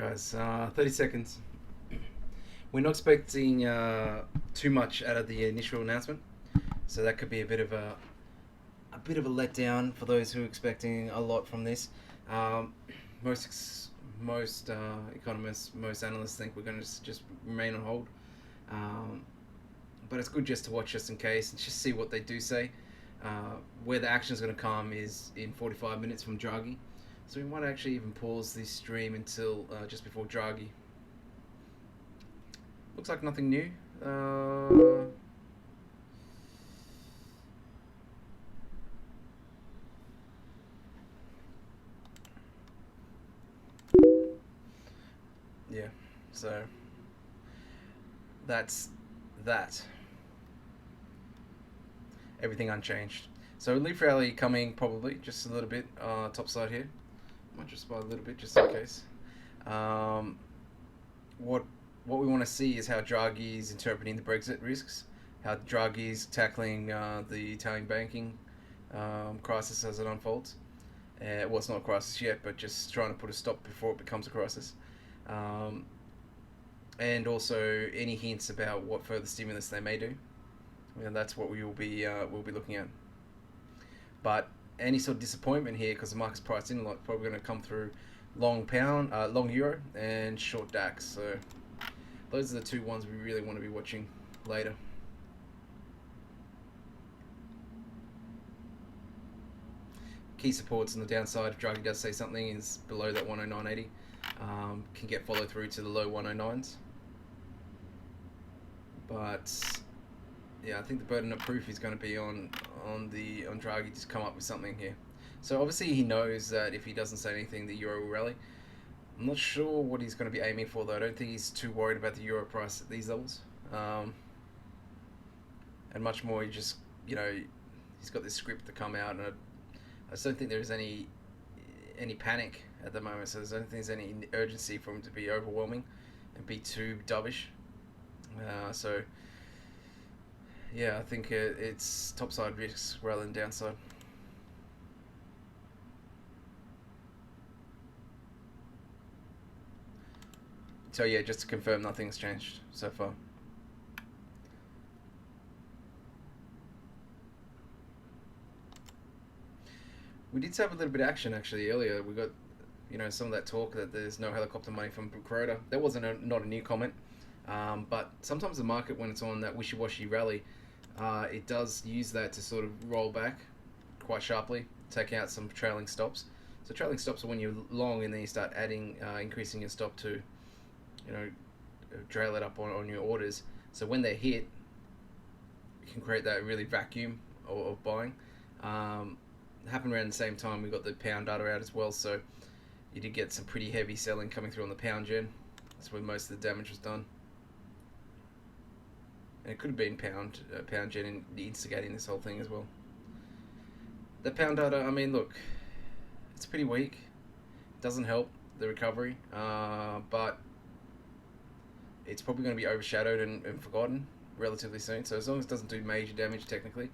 guys. 30 seconds. We're not expecting too much out of the initial announcement, so that could be a bit of a letdown for those who are expecting a lot from this. Um, most economists, most analysts think we're going to just remain on hold, um, but it's good just to watch just in case and just see what they do say. Where the action is going to come is in 45 minutes from Draghi, so we might actually even pause this stream until just before Draghi. Looks like nothing new. Yeah, so that's that. Everything unchanged. So leaf rally coming probably just a little bit top side here. Might just buy a little bit just in case. Um, what what we want to see is how Draghi's interpreting the Brexit risks, how Draghi's tackling the Italian banking crisis as it unfolds. Well, it's not a crisis yet, but just trying to put a stop before it becomes a crisis. Um, and also any hints about what further stimulus they may do. That's what we'll be looking at. But any sort of disappointment here because the market's priced in, like probably going to come through long pound, long euro, and short DAX. So those are the two ones we really want to be watching later. Key supports on the downside, if Draghi does say something, is below that 109.80. Can get follow through to the low 109s. But yeah, I think the burden of proof is going to be on Draghi to come up with something here. So obviously he knows that if he doesn't say anything, the euro will rally. I'm not sure what he's going to be aiming for though. I don't think he's too worried about the euro price at these levels. And much more, he's got this script to come out, and I just don't think there's any panic at the moment. So I don't think there's any urgency for him to be overwhelming and be too dovish. So yeah, I think it's topside risks rather than downside. So yeah, just to confirm, nothing's changed so far. We did have a little bit of action actually earlier. We got, some of that talk that there's no helicopter money from Kuroda. That wasn't not a new comment, but sometimes the market, when it's on that wishy-washy rally, it does use that to sort of roll back quite sharply, take out some trailing stops. So trailing stops are when you're long and then you start increasing your stop to, trail it up on your orders. So when they're hit, you can create that really vacuum of buying. Happened around the same time we got the pound data out as well, so you did get some pretty heavy selling coming through on the pound yen. That's where most of the damage was done. And it could have been pound yen instigating this whole thing as well. The pound data, I mean, look, it's pretty weak. It doesn't help the recovery, but it's probably going to be overshadowed and forgotten relatively soon. So as long as it doesn't do major damage technically,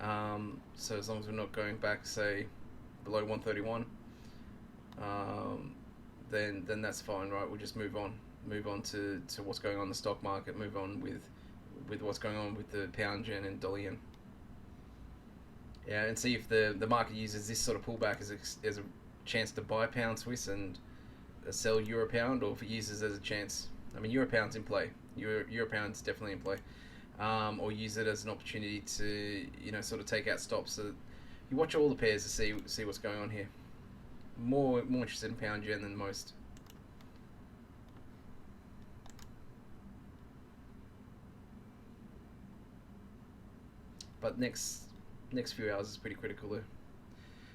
so as long as we're not going back, say, below 131, then that's fine, right? We'll just move on to what's going on in the stock market, move on with what's going on with the pound yen and dollar yen. Yeah, and see if the market uses this sort of pullback as a chance to buy pound Swiss and sell euro pound, or if it uses as a chance. I mean, euro pound's in play. Euro pound's definitely in play. Or use it as an opportunity to sort of take out stops. So you watch all the pairs to see what's going on here. More interested in pound yen than most. But next few hours is pretty critical though.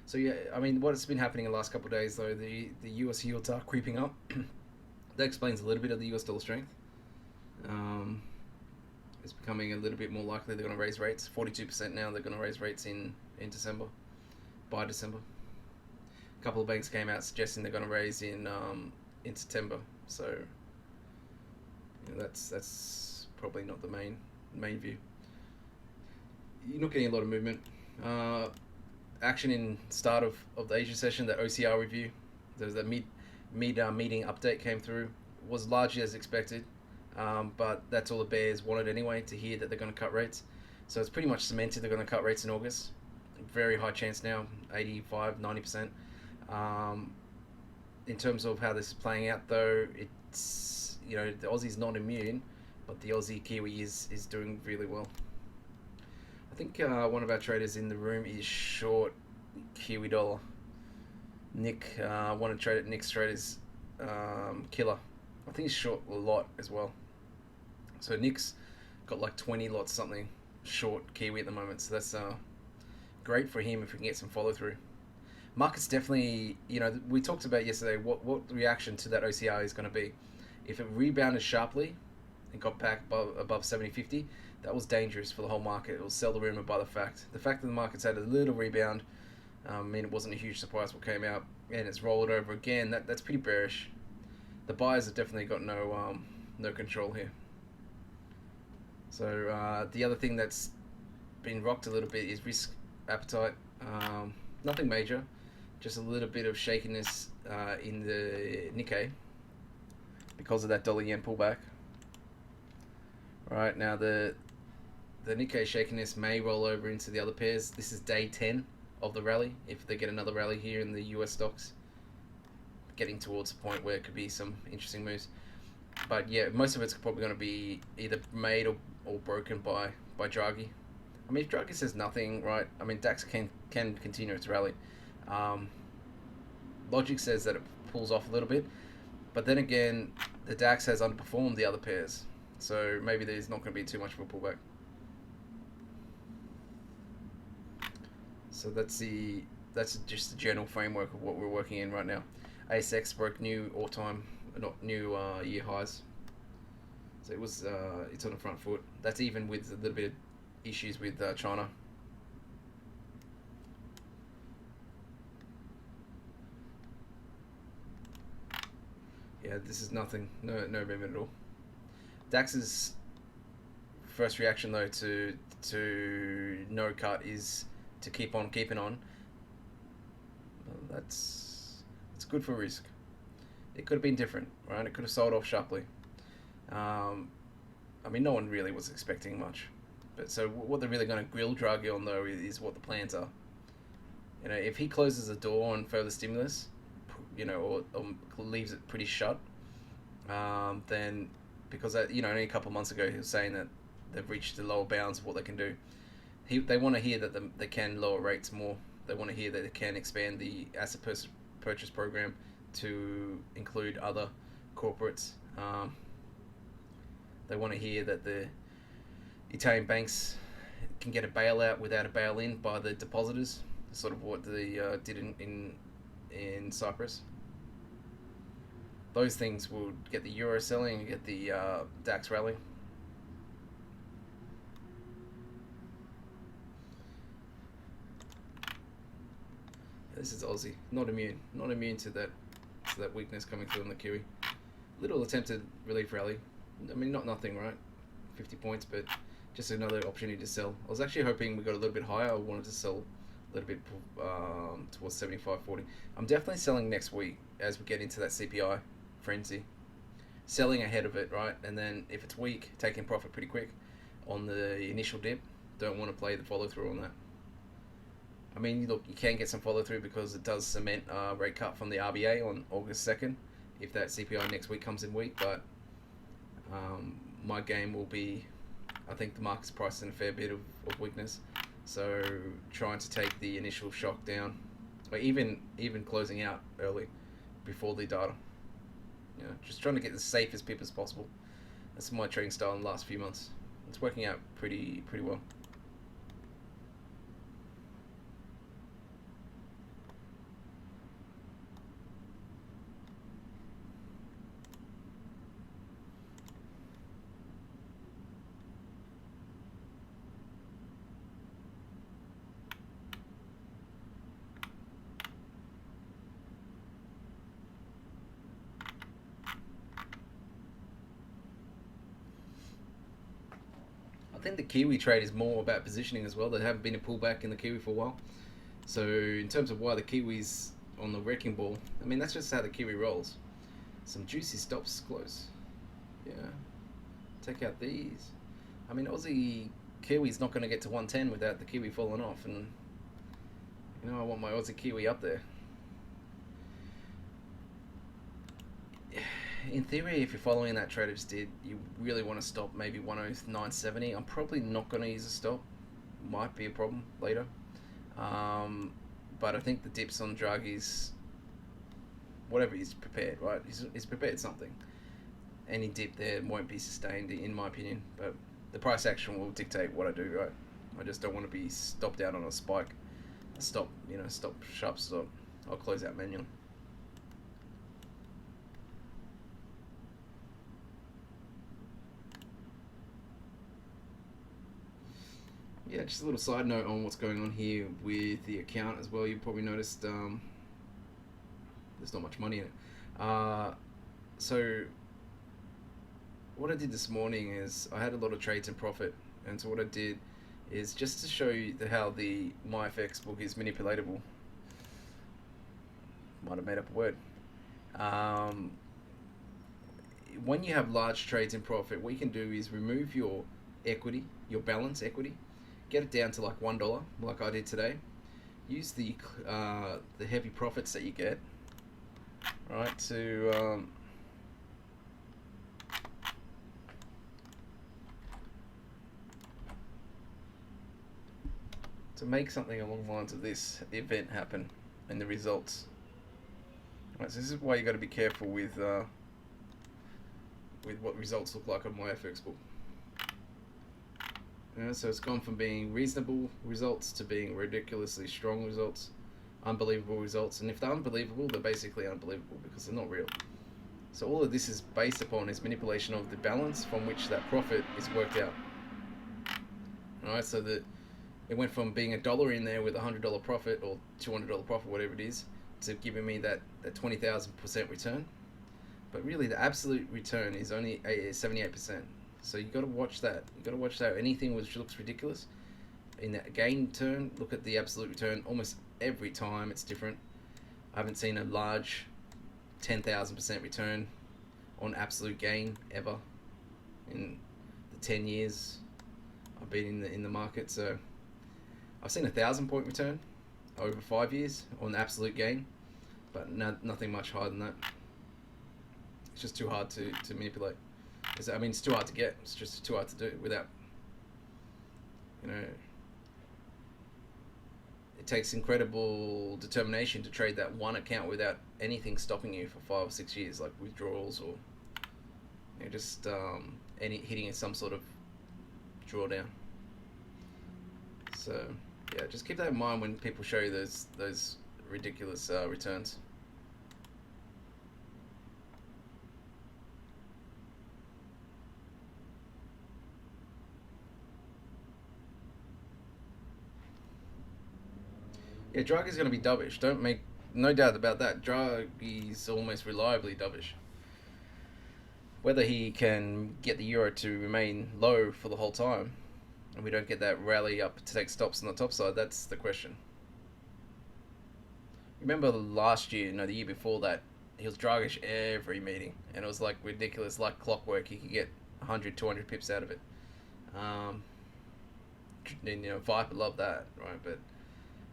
So yeah, I mean, what's been happening in the last couple of days though, the US yields are creeping up. That explains a little bit of the US dollar strength. It's becoming a little bit more likely they're going to raise rates. 42% now they're going to raise rates in December, by December. A couple of banks came out suggesting they're going to raise in September. So that's probably not the main view. You're not getting a lot of movement. Action in start of the Asia session, the OCR review. There's that meeting update came through. Was largely as expected, but that's all the bears wanted anyway, to hear that they're going to cut rates. So it's pretty much cemented they're going to cut rates in August. Very high chance now, 85, 90%. In terms of how this is playing out, though, it's, you know, the Aussie's not immune, but the Aussie Kiwi is doing really well. I think one of our traders in the room is short Kiwi dollar. Nick, one of Nick's traders, Killer. I think he's short a lot as well. So Nick's got like 20 lots something short Kiwi at the moment. So that's great for him if we can get some follow through. Market's definitely, you know, we talked about yesterday what the reaction to that OCR is going to be. If it rebounded sharply and got back above 70.50, that was dangerous for the whole market. It will sell the rumor by the fact. The fact that the market's had a little rebound, I mean, it wasn't a huge surprise what came out, and it's rolled over again. That's pretty bearish. The buyers have definitely got no control here. So the other thing that's been rocked a little bit is risk appetite. Nothing major, just a little bit of shakiness in the Nikkei because of that dollar yen pullback. Right now, the Nikkei shakiness may roll over into the other pairs. This is day 10 of the rally. If they get another rally here in the US stocks, getting towards the point where it could be some interesting moves. But yeah, most of it's probably going to be either made or broken by Draghi. I mean, if Draghi says nothing, right? I mean, DAX can continue its rally. Logic says that it pulls off a little bit, but then again, the DAX has underperformed the other pairs, so maybe there's not going to be too much of a pullback. So that's just the general framework of what we're working in right now. ASX broke new year highs. So it was it's on the front foot. That's even with a little bit of issues with China. Yeah, this is nothing. No movement at all. DAX's first reaction though to no cut is to keep on keeping on. Well, it's good for risk. It could have been different, right? It could have sold off sharply. I mean, no one really was expecting much. But so what they're really going to grill Draghi on, though, is what the plans are. You know, if he closes the door on further stimulus, you know, or leaves it pretty shut, then because you know, only a couple of months ago he was saying that they've reached the lower bounds of what they can do. They want to hear that they can lower rates more. They want to hear that they can expand the asset purchase program to include other corporates. They want to hear that the Italian banks can get a bailout without a bail-in by the depositors, sort of what they did in Cyprus. Those things will get the euro selling and get the DAX rallying. This is Aussie, not immune to that weakness coming through on the Kiwi. Little attempted relief rally. I mean, nothing, right? 50 points, but just another opportunity to sell. I was actually hoping we got a little bit higher. I wanted to sell a little bit towards 75.40. I'm definitely selling next week as we get into that CPI frenzy. Selling ahead of it, right? And then if it's weak, taking profit pretty quick on the initial dip. Don't want to play the follow through on that. I mean, look, you can get some follow through because it does cement rate cut from the RBA on August 2nd if that CPI next week comes in weak, but my game will be, I think the market's priced in a fair bit of weakness, so trying to take the initial shock down, or even closing out early before the data. You know, just trying to get as safe as pip as possible. That's my trading style in the last few months. It's working out pretty well. I think the Kiwi trade is more about positioning as well. There haven't been a pullback in the Kiwi for a while. So in terms of why the Kiwi's on the wrecking ball, I mean, that's just how the Kiwi rolls. Some juicy stops close. Yeah. Take out these. I mean, Aussie Kiwi's not going to get to 110 without the Kiwi falling off, and you know I want my Aussie Kiwi up there. In theory, if you're following that trade I just did, you really want to stop maybe 109.70. I'm probably not going to use a stop. Might be a problem later. But I think the dips on Draghi's, whatever he's prepared, right? He's prepared something. Any dip there won't be sustained, in my opinion. But the price action will dictate what I do, right? I just don't want to be stopped out on a spike. Stop, stop, sharp stop. I'll close out manually. Yeah, just a little side note on what's going on here with the account as well. You probably noticed there's not much money in it. So what I did this morning is I had a lot of trades in profit, and so what I did is just to show you how the MyFX book is manipulatable. Might have made up a word. When you have large trades in profit, what you can do is remove your equity, your balance equity, get it down to like $1, like I did today. Use the heavy profits that you get, right, to make something along the lines of this event happen and the results. Right, so this is why you got to be careful with what results look like on my FX book. So it's gone from being reasonable results to being ridiculously strong results, unbelievable results, and if they're unbelievable, they're basically unbelievable because they're not real. So all of this is based upon is manipulation of the balance from which that profit is worked out. Alright, so that it went from being $1 in there with $100 profit or $200 profit, whatever it is, to giving me that 20,000% return. But really, the absolute return is only 78%. So you got to watch that. You got to watch that. Anything which looks ridiculous in that gain turn, look at the absolute return. Almost every time it's different. I haven't seen a large 10,000% return on absolute gain ever in the 10 years I've been in the market. So I've seen 1,000-point return over 5 years on absolute gain, but nothing much higher than that. It's just too hard to manipulate. I mean, it's too hard to get. It's just too hard to do without, it takes incredible determination to trade that one account without anything stopping you for 5 or 6 years, like withdrawals or just hitting some sort of drawdown. So yeah, just keep that in mind when people show you those ridiculous returns. Yeah, Draghi's going to be dovish. Don't make no doubt about that. Draghi's almost reliably dovish. Whether he can get the euro to remain low for the whole time, and we don't get that rally up to take stops on the top side, that's the question. Remember last year, the year before that, he was Draghish every meeting, and it was like ridiculous, like clockwork. He could get 100, 200 pips out of it. Viper loved that, right?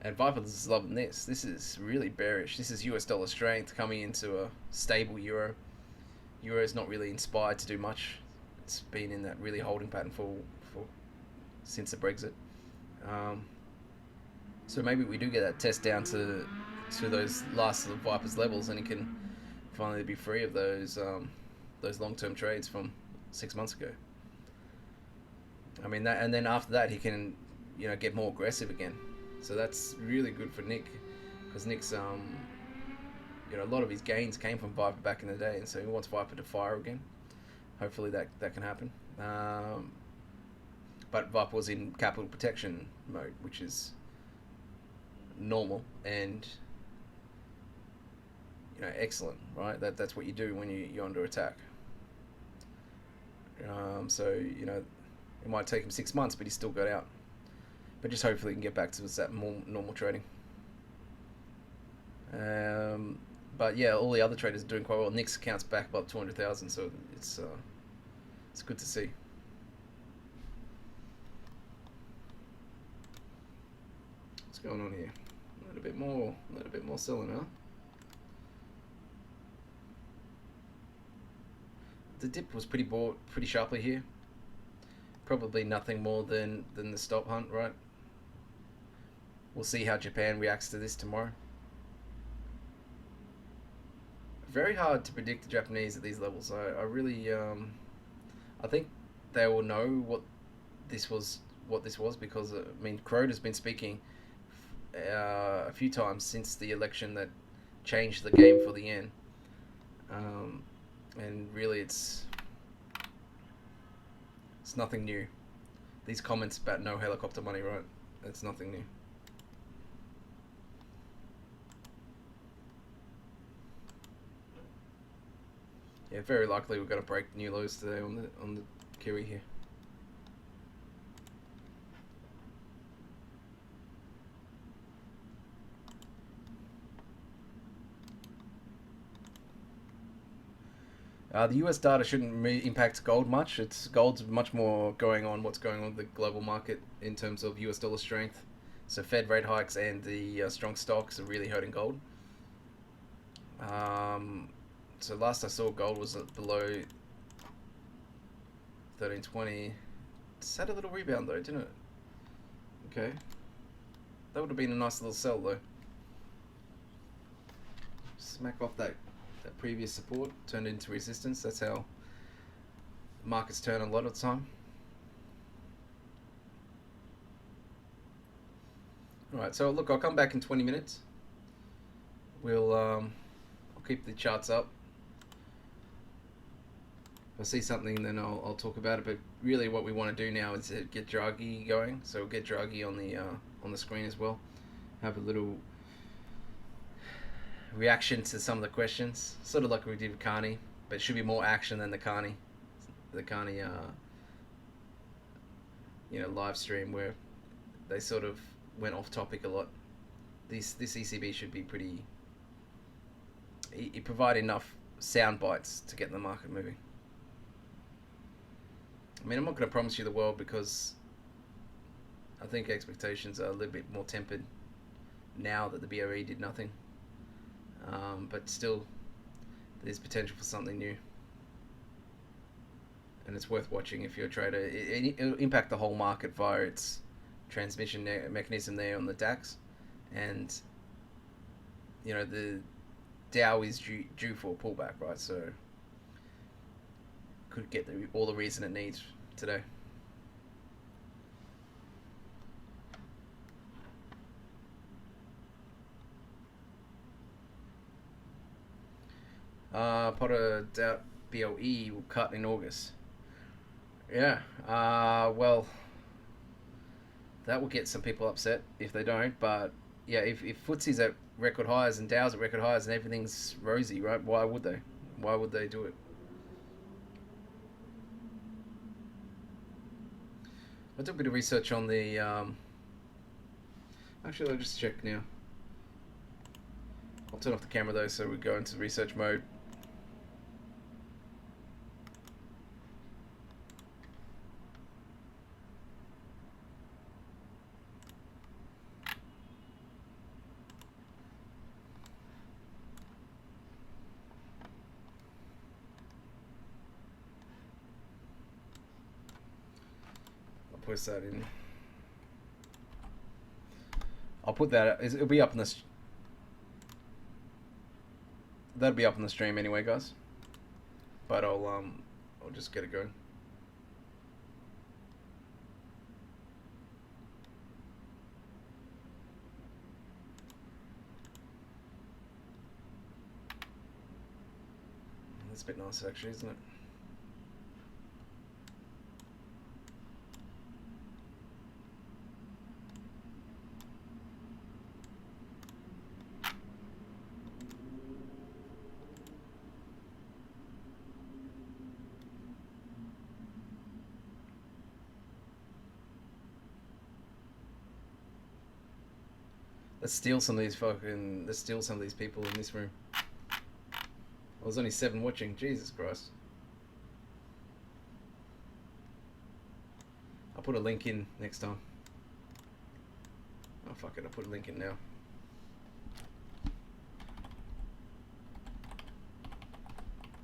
And Viper is loving this. This is really bearish. This is US dollar strength coming into a stable euro. Euro is not really inspired to do much. It's been in that really holding pattern for since the Brexit. So maybe we do get that test down to those last of Viper's levels, and he can finally be free of those long-term trades from 6 months ago. I mean that, and then after that he can get more aggressive again. So that's really good for Nick, because Nick's a lot of his gains came from Viper back in the day, and so he wants Viper to fire again. Hopefully that can happen. But Viper was in capital protection mode, which is normal and excellent, right? That's what you do when you're under attack. So it might take him 6 months, but he still got out. But just hopefully he can get back to that more normal trading. But yeah, all the other traders are doing quite well. Nick's account's back above 200,000, so it's good to see. What's going on here? A little bit more selling, huh? The dip was pretty bought pretty sharply here. Probably nothing more than the stop hunt, right? We'll see how Japan reacts to this tomorrow. Very hard to predict the Japanese at these levels. I really I think they will know this was what this was because I mean Crode has been speaking a few times since the election that changed the game for the yen, and really it's nothing new. These comments about no helicopter money, right? It's nothing new. Yeah, very likely we're going to break new lows today on the Kiwi here. The US data shouldn't impact gold much. Gold's much more going on what's going on with the global market in terms of US dollar strength. So Fed rate hikes and the strong stocks are really hurting gold. So last I saw, gold was below 1320. It's had a little rebound though, didn't it? Okay, that would have been a nice little sell though. Smack off that previous support, turned into resistance. That's how markets turn a lot of the time. Alright, so look, I'll come back in 20 minutes. I'll keep the charts up. If I see something, then I'll talk about it. But really, what we want to do now is get Draghi going. So we'll get Draghi on the screen as well. Have a little reaction to some of the questions, sort of like we did with Carney, but it should be more action than the Carney live stream where they sort of went off topic a lot. This ECB should be pretty. It provide enough sound bites to get the market moving. I mean, I'm not going to promise you the world because I think expectations are a little bit more tempered now that the BOE did nothing. But still, there's potential for something new. And it's worth watching if you're a trader. It'll impact the whole market via its transmission mechanism there on the DAX. And, the Dow is due for a pullback, right? So, could get all the reason it needs today. Potter BOE will cut in August. Yeah. Well, that will get some people upset if they don't. But yeah, if FTSE's at record highs and Dow's at record highs and everything's rosy, right? Why would they? Why would they do it? I did a bit of research on the. Actually, I'll just check now. I'll turn off the camera though, so we go into research mode. I'll push that in. I'll put that. It'll be up in this. That'll be up on the stream anyway, guys. But I'll just get it going. That's a bit nicer actually, isn't it? Let's steal some of these people in this room. Well, there's only 7 watching. Jesus Christ. I'll put a link in next time. Oh, fuck it. I'll put a link in now.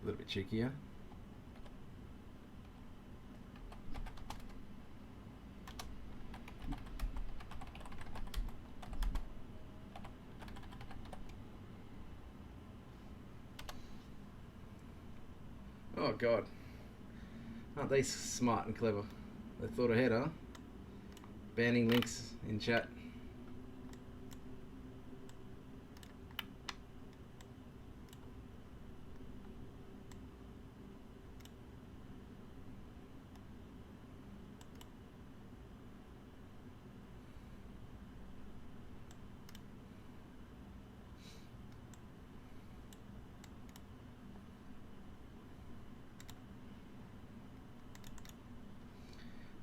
A little bit cheekier. Oh, God. Aren't they smart and clever? They thought ahead, huh? Banning links in chat.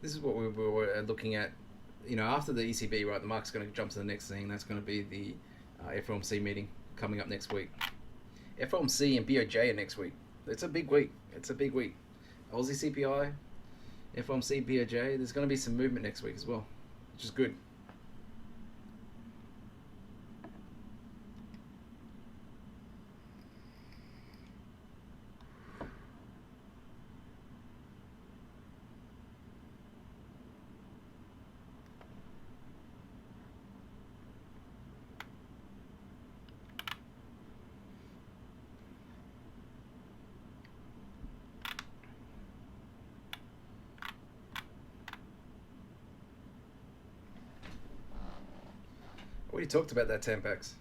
This is what we were looking at. You know, after the ECB, right, the market's going to jump to the next thing. That's going to be the FOMC meeting coming up next week. FOMC and BOJ are next week. It's a big week. It's a big week. Aussie CPI, FOMC, BOJ. There's going to be some movement next week as well, which is good. We already talked about that 10 packs.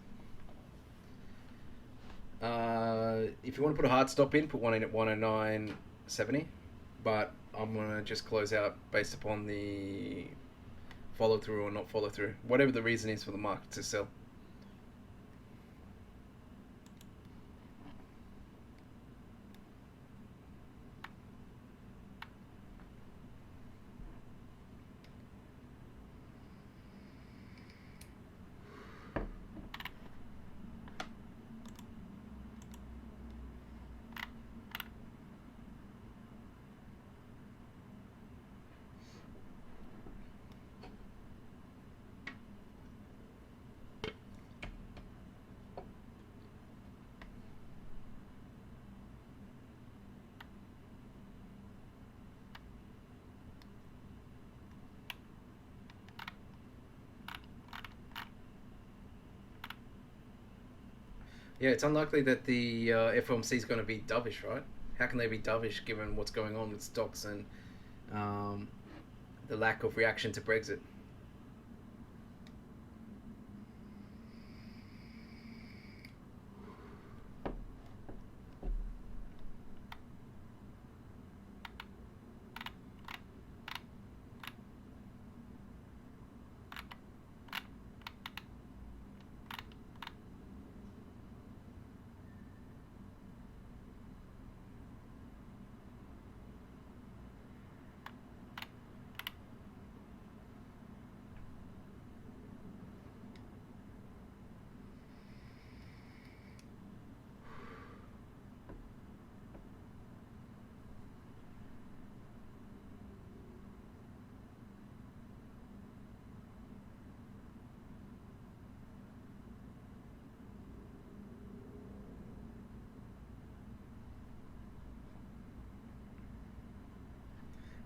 If you want to put a hard stop in, put one in at 109.70. But I'm going to just close out based upon the follow through or not follow through. Whatever the reason is for the market to sell. Yeah, it's unlikely that the FOMC is going to be dovish, right? How can they be dovish given what's going on with stocks and the lack of reaction to Brexit?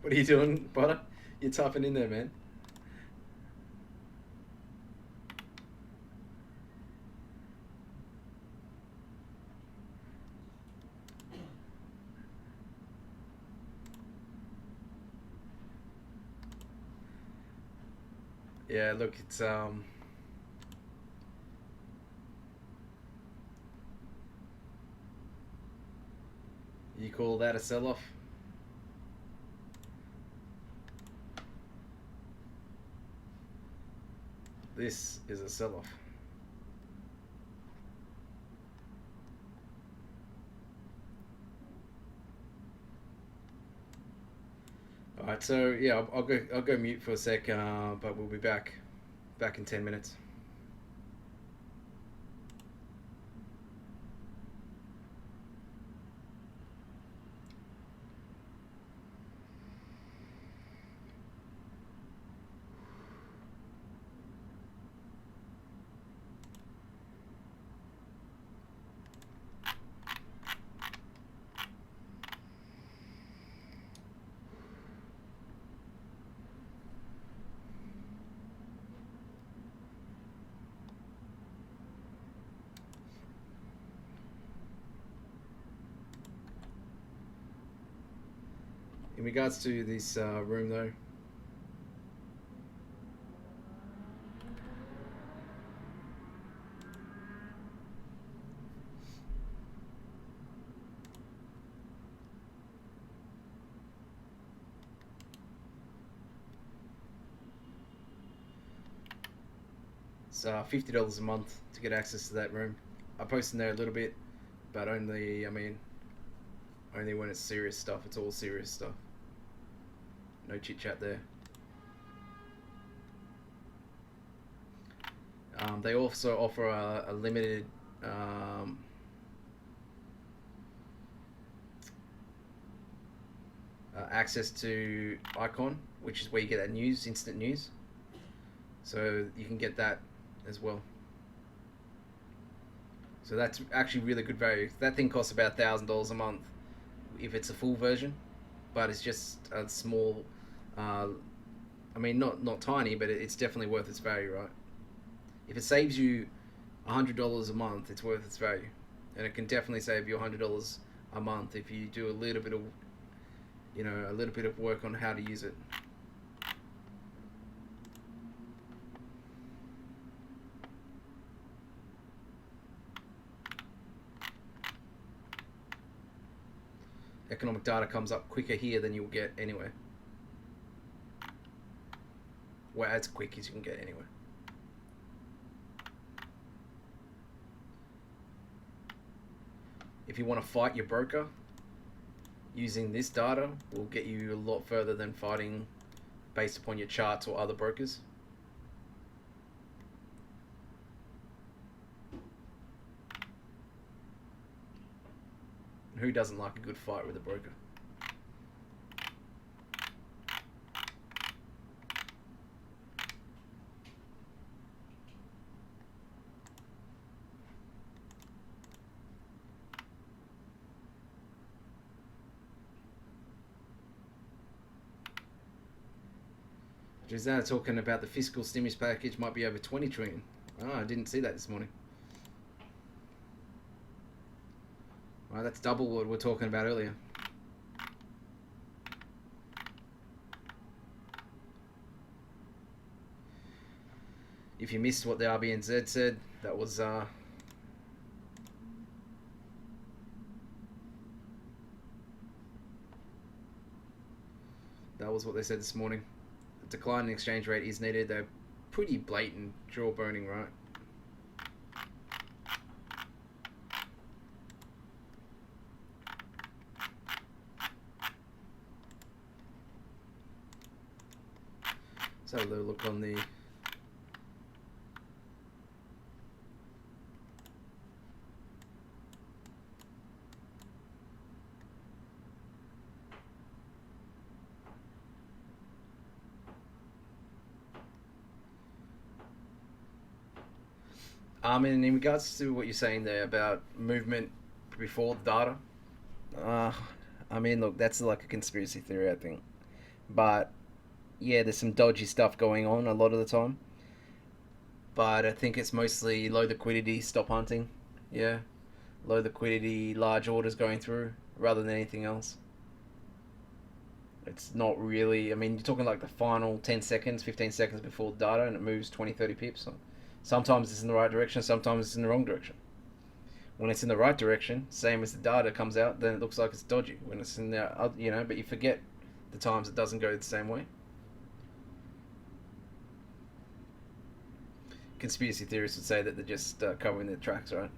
What are you doing, Butter? You're tapping in there, man. Yeah, look, it's you call that a sell-off? This is a sell-off. All right, so yeah, I'll go mute for a sec, but we'll be back in 10 minutes. In regards to this room though, it's $50 a month to get access to that room. I post in there a little bit, but only, I mean, only when it's serious stuff. It's all serious stuff. No chit chat there. They also offer a limited access to Icon, which is where you get that news, instant news. So you can get that as well. So that's actually really good value. That thing costs about $1,000 a month if it's a full version, but it's just a small. I mean, not tiny, but it's definitely worth its value, right? If it saves you $100 a month, it's worth its value, and it can definitely save you $100 a month if you do a little bit of, a little bit of work on how to use it. Economic data comes up quicker here than you'll get anywhere. Well, as quick as you can get anywhere. If you want to fight your broker, using this data will get you a lot further than fighting based upon your charts or other brokers. Who doesn't like a good fight with a broker? Giselle talking about the fiscal stimulus package might be over 20 trillion. Oh, I didn't see that this morning. Well, that's double what we were talking about earlier. If you missed what the RBNZ said, that was that was what they said this morning. A decline in exchange rate is needed. They're pretty blatant jaw burning, right? Let's have a little look on the and in regards to what you're saying there about movement before the data, I mean, look, that's like a conspiracy theory, I think. But yeah, there's some dodgy stuff going on a lot of the time. But I think it's mostly low liquidity, stop hunting. Yeah, low liquidity, large orders going through rather than anything else. It's not really, I mean, you're talking like the final 10 seconds, 15 seconds before the data and it moves 20, 30 pips. So sometimes it's in the right direction, sometimes it's in the wrong direction. When it's in the right direction, same as the data comes out, then it looks like it's dodgy. When it's in the, but you forget the times it doesn't go the same way. Conspiracy theorists would say that they're just covering their tracks, right?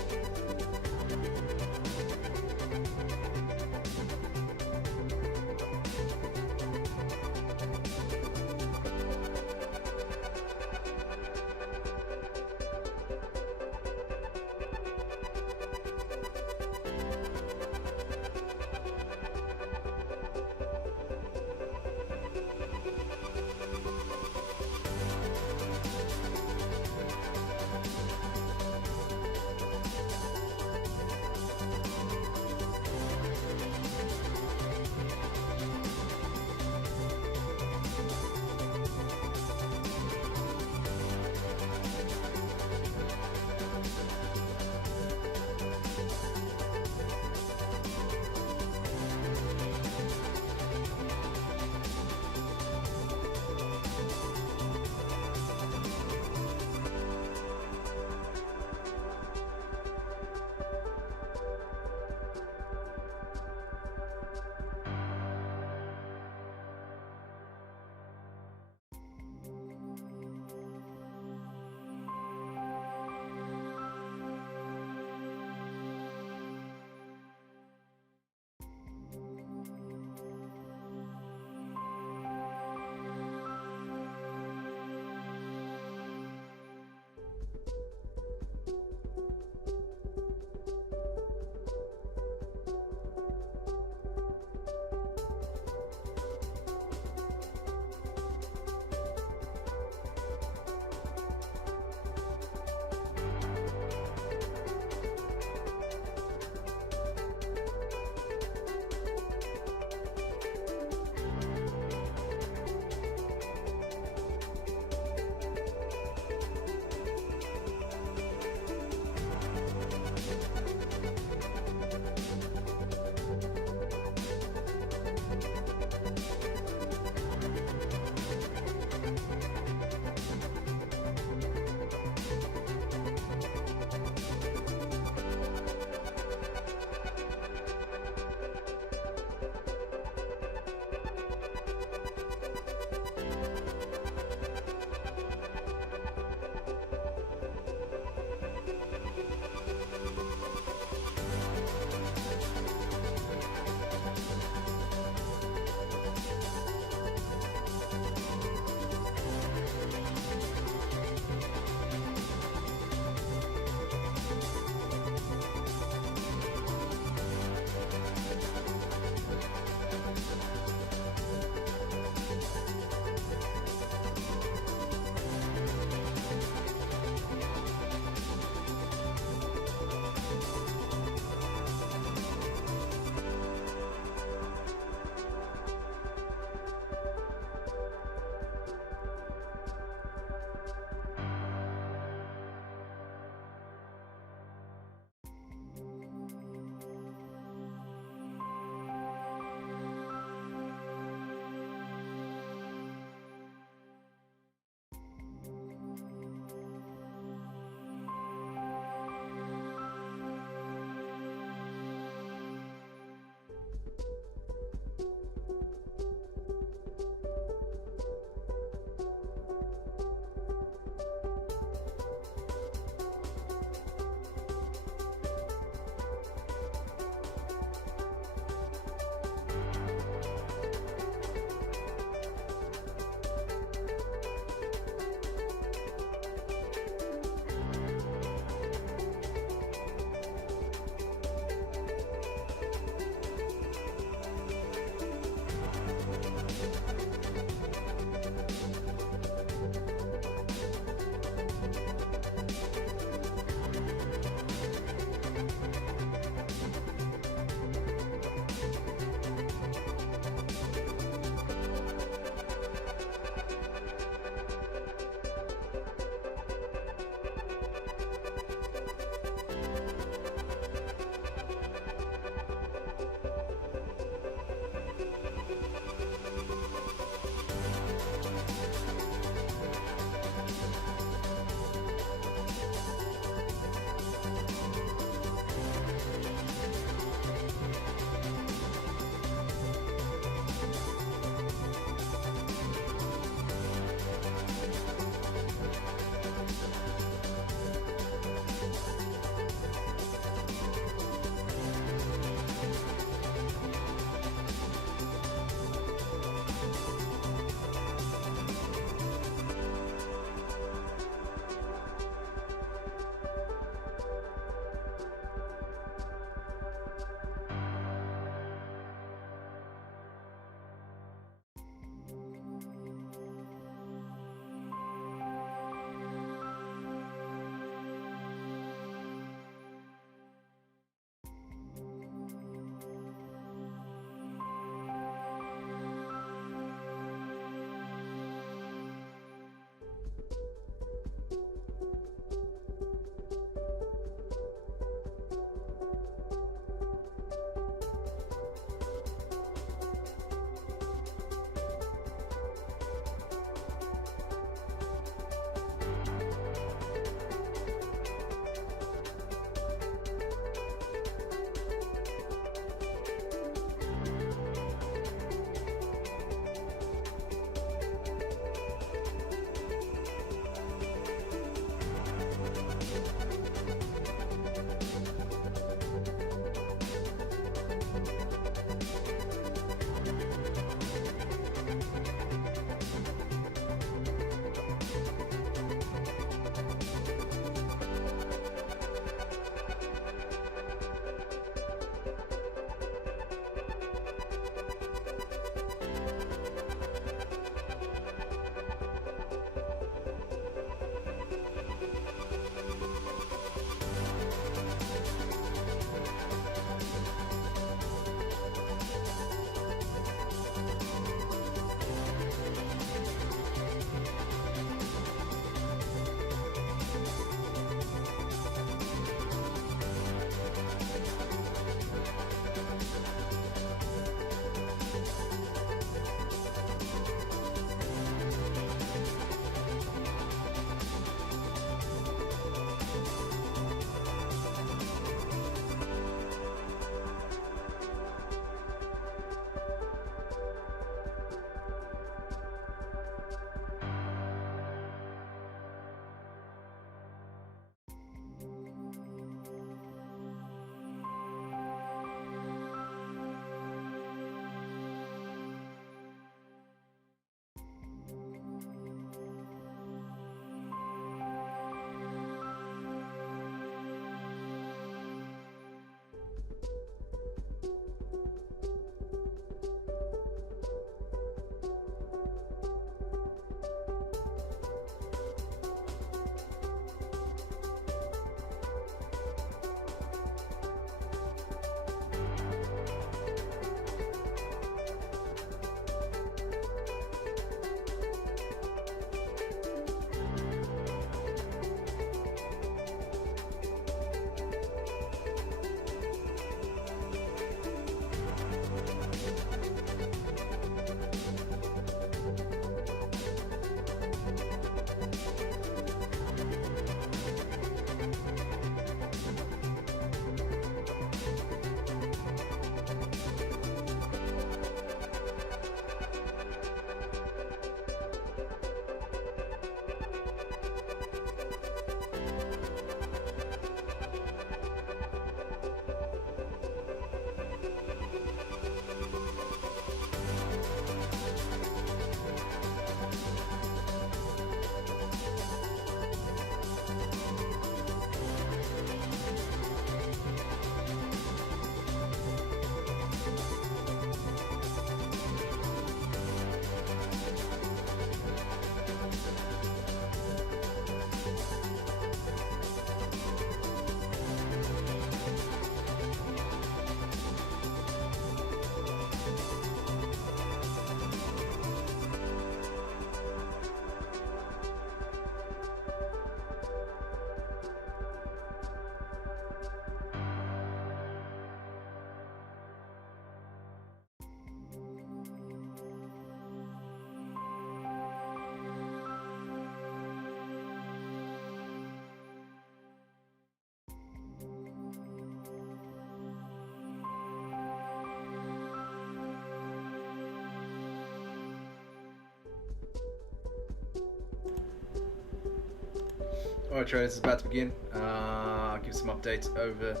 Alright traders, it's about to begin. I'll give some updates over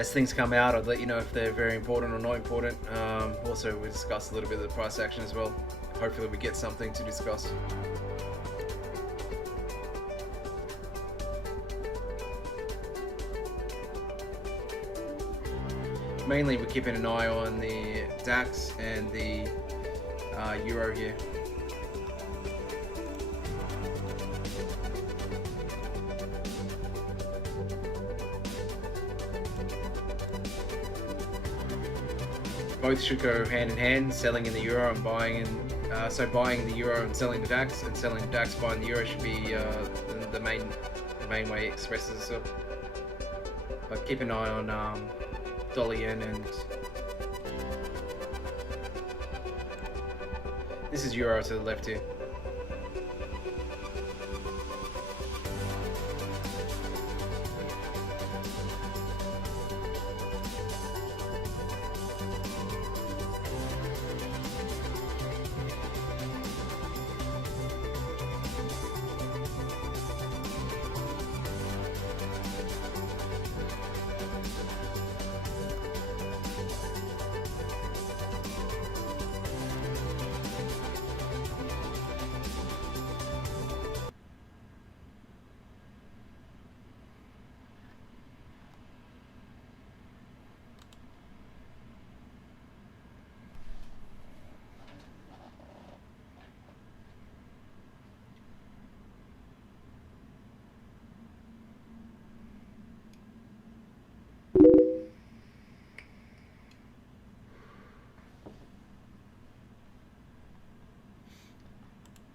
as things come out. I'll let you know if they're very important or not important. Also, we'll discuss a little bit of the price action as well. Hopefully we get something to discuss. Mainly we're keeping an eye on the DAX and the Euro here. Both should go hand in hand, selling in the euro and buying in. So buying the euro and selling the DAX, and selling the DAX, buying the euro should be the main way it expresses itself. But keep an eye on dollar yen, and this is euro to the left here.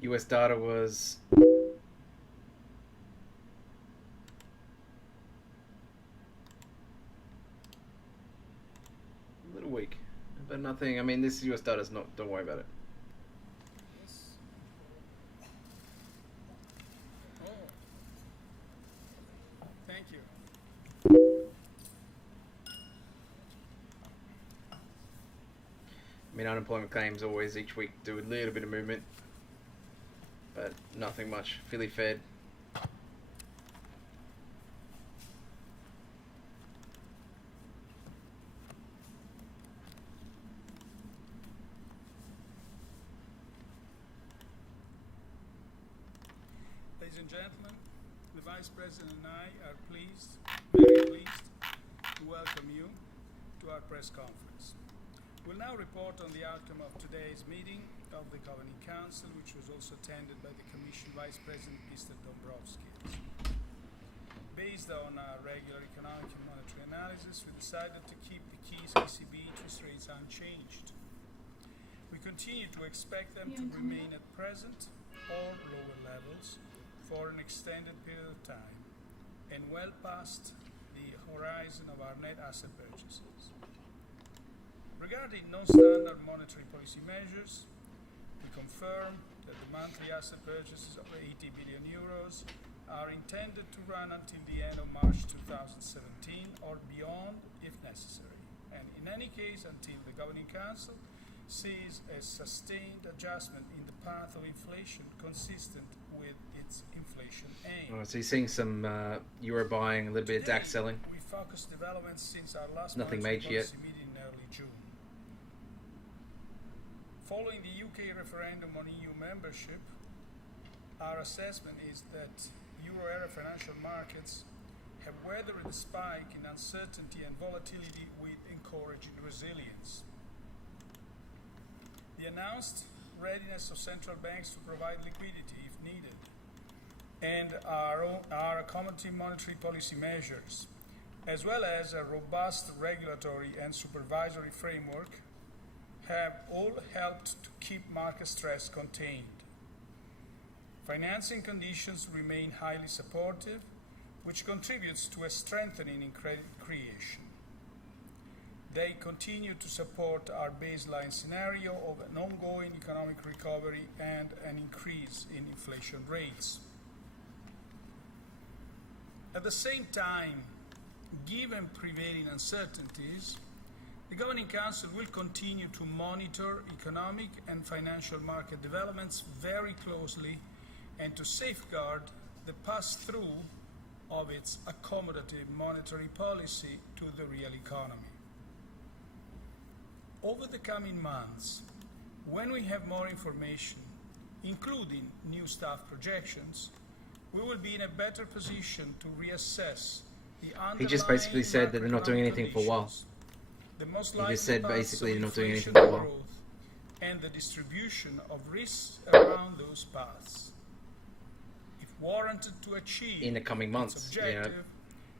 US data was a little weak, but nothing. I mean, this US data is not. Don't worry about it. Yes. Oh. Thank you. I mean, unemployment claims always each week do a little bit of movement, but nothing much. Philly Fed. Ladies and gentlemen, the Vice President and I are very pleased to welcome you to our press conference. We'll now report on the outcome of today's meeting of the Governing Council, which was also attended by the Commission Vice President, Mr. Dombrovskis. Based on our regular economic and monetary analysis, we decided to keep the keys ECB interest rates unchanged. We continue to expect them to remain at present or lower levels for an extended period of time and well past the horizon of our net asset purchases. Regarding non-standard monetary policy measures, we confirm that the monthly asset purchases of 80 billion euros are intended to run until the end of March 2017 or beyond if necessary, and in any case until the Governing Council sees a sustained adjustment in the path of inflation consistent with its inflation aim. Oh, so you're seeing some euro buying, a little bit of DAX selling. We focused developments since our last Nothing major yet. meeting in early June. Following the UK referendum on EU membership, our assessment is that euro area financial markets have weathered the spike in uncertainty and volatility with encouraging resilience. The announced readiness of central banks to provide liquidity if needed, and our accommodative monetary policy measures, as well as a robust regulatory and supervisory framework, have all helped to keep market stress contained. Financing conditions remain highly supportive, which contributes to a strengthening in credit creation. They continue to support our baseline scenario of an ongoing economic recovery and an increase in inflation rates. At the same time, given prevailing uncertainties, the Governing Council will continue to monitor economic and financial market developments very closely and to safeguard the pass-through of its accommodative monetary policy to the real economy. Over the coming months, when we have more information, including new staff projections, we will be in a better position to reassess the underlying He just basically said that they're not doing anything for a while. The most He likely just said paths basically of they're not doing inflation anything for a while. growth and the distribution of risks around those paths. If warranted to achieve In the coming months, its objective,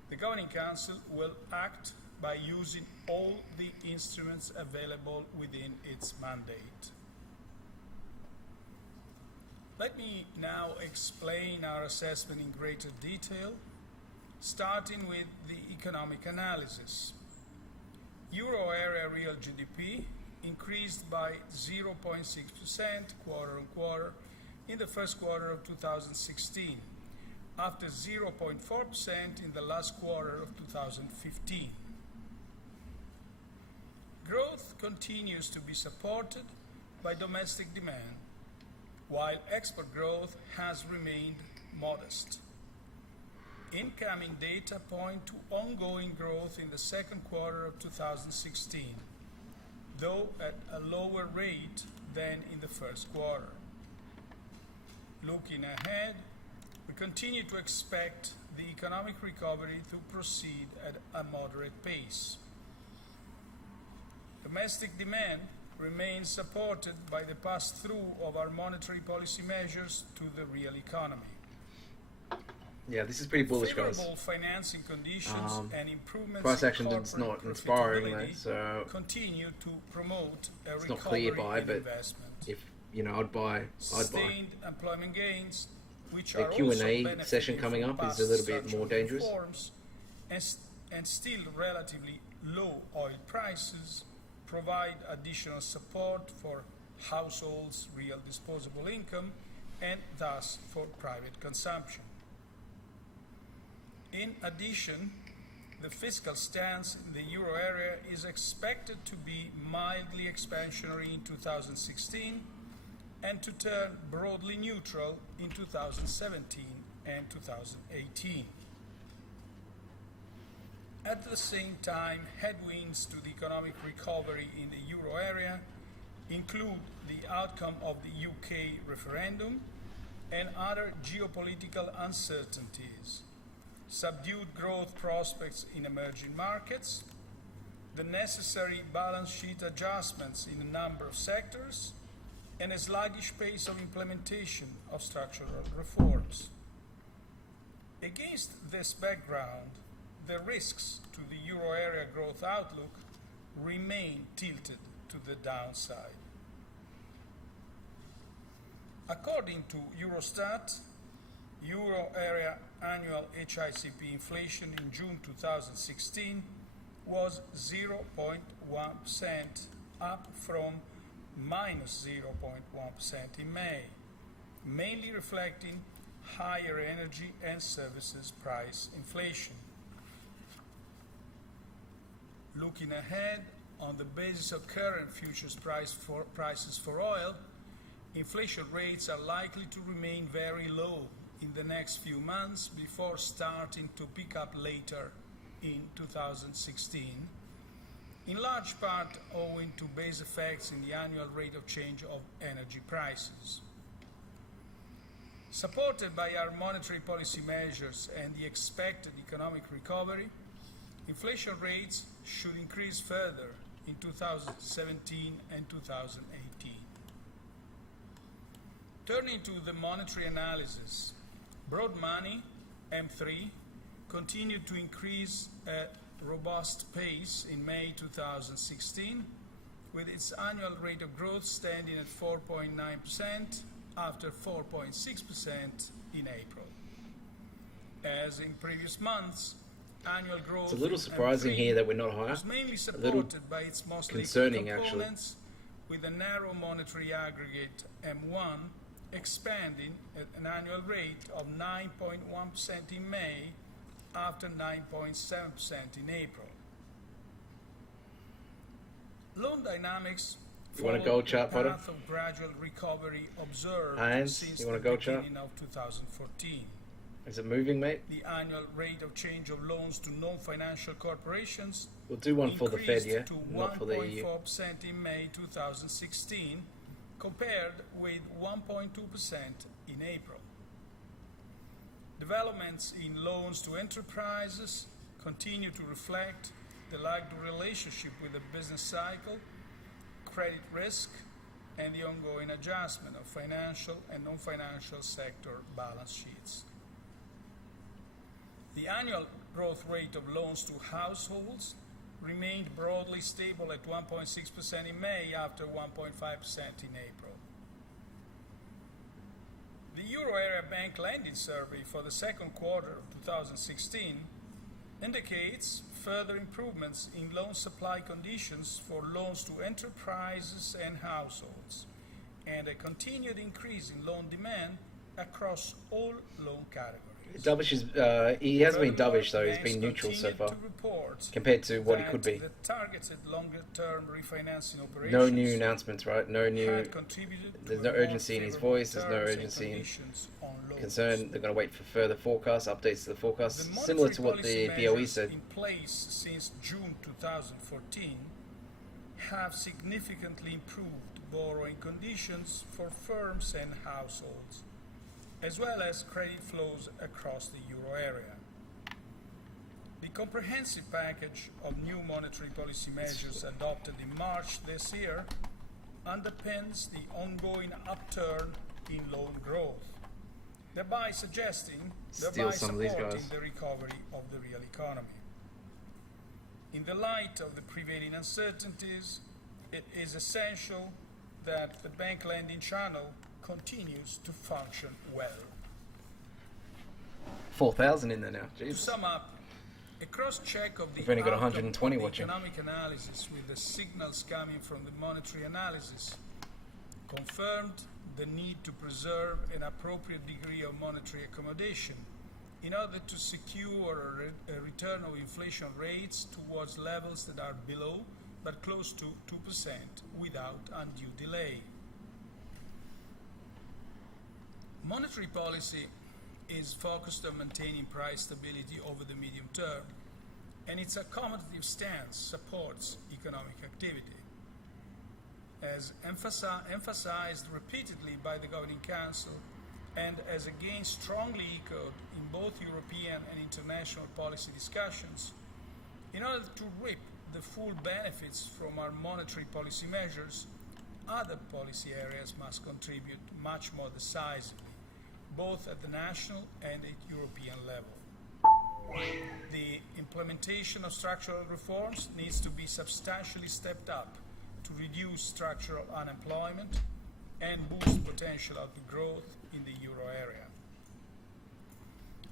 the Governing Council will act by using all the instruments available within its mandate. Let me now explain our assessment in greater detail, starting with the economic analysis. Euro area real GDP increased by 0.6% quarter-on-quarter in the first quarter of 2016, after 0.4% in the last quarter of 2015. Growth continues to be supported by domestic demand, while export growth has remained modest. Incoming data point to ongoing growth in the second quarter of 2016, though at a lower rate than in the first quarter. Looking ahead, we continue to expect the economic recovery to proceed at a moderate pace. Domestic demand remains supported by the pass-through of our monetary policy measures to the real economy. Yeah, this is pretty bullish, guys. Favorable financing conditions and improvements Price in action is corporate not inspiring, though, profitability so continue to promote a it's not recovery clear buy, in but investment. if, you know, I'd buy. Sustained employment gains, which The are Q&A also benefiting session coming from up is past a little bit structural more dangerous. reforms, and still relatively low oil prices provide additional support for households' real disposable income and thus for private consumption. In addition, the fiscal stance in the euro area is expected to be mildly expansionary in 2016 and to turn broadly neutral in 2017 and 2018. At the same time, headwinds to the economic recovery in the euro area include the outcome of the UK referendum and other geopolitical uncertainties, subdued growth prospects in emerging markets, the necessary balance sheet adjustments in a number of sectors, and a sluggish pace of implementation of structural reforms. Against this background, the risks to the euro area growth outlook remain tilted to the downside. According to Eurostat, euro area annual HICP inflation in June 2016 was 0.1%, up from minus 0.1% in May, mainly reflecting higher energy and services price inflation. Looking ahead, on the basis of current futures prices for oil, inflation rates are likely to remain very low in the next few months before starting to pick up later in 2016, in large part owing to base effects in the annual rate of change of energy prices. Supported by our monetary policy measures and the expected economic recovery, inflation rates should increase further in 2017 and 2018. Turning to the monetary analysis, broad money, M3, continued to increase at robust pace in May 2016, with its annual rate of growth standing at 4.9% after 4.6% in April. As in previous months, annual growth It's a little surprising M3 here that we're not higher. was mainly A little supported by its most liquid concerning, actually. components, with a narrow monetary aggregate M1 expanding at an annual rate of 9.1% in May after 9.7% in April. Loan dynamics You want a followed gold the chart, Potter? path of gradual recovery observed Hans, since you want the a gold chart? beginning of 2014. Is it moving, mate? The annual rate of change of loans to non-financial corporations We'll do one for the Fed, increased yeah? to Not for the EU. 1.4% in May 2016, compared with 1.2% in April. Developments in loans to enterprises continue to reflect the lagged relationship with the business cycle, credit risk, and the ongoing adjustment of financial and non-financial sector balance sheets. The annual growth rate of loans to households remained broadly stable at 1.6% in May after 1.5% in April. The Euro Area Bank Lending Survey for the second quarter of 2016 indicates further improvements in loan supply conditions for loans to enterprises and households, and a continued increase in loan demand across all loan categories. Dovish is, he hasn't been dovish though, he's been neutral so far, compared to what he could be. The targeted longer-term refinancing operations No new announcements, right? No new, had contributed to there's no more urgency in his favorable voice, there's no terms and urgency in conditions on loans. concern. They're going to wait for further forecasts, updates to the The forecast, monetary similar to what policy the BOE measures said. in place since June 2014 have significantly improved borrowing conditions for firms and households, as well as credit flows across the euro area. The comprehensive package of new monetary policy measures adopted in March this year underpins the ongoing upturn in loan growth, thereby supporting the recovery of the real economy. In the light of the prevailing uncertainties, it is essential that the bank lending channel continues to function well. 4,000 in there now, To Jesus. sum up, a cross-check of the We've only got outcome 120 of the watching. economic analysis with the signals coming from the monetary analysis confirmed the need to preserve an appropriate degree of monetary accommodation in order to secure a return of inflation rates towards levels that are below but close to 2% without undue delay. Monetary policy is focused on maintaining price stability over the medium term, and its accommodative stance supports economic activity. As emphasized repeatedly by the Governing Council, and as again strongly echoed in both European and international policy discussions, in order to reap the full benefits from our monetary policy measures, other policy areas must contribute much more decisively, both at the national and at European level. The implementation of structural reforms needs to be substantially stepped up to reduce structural unemployment and boost potential output growth in the euro area.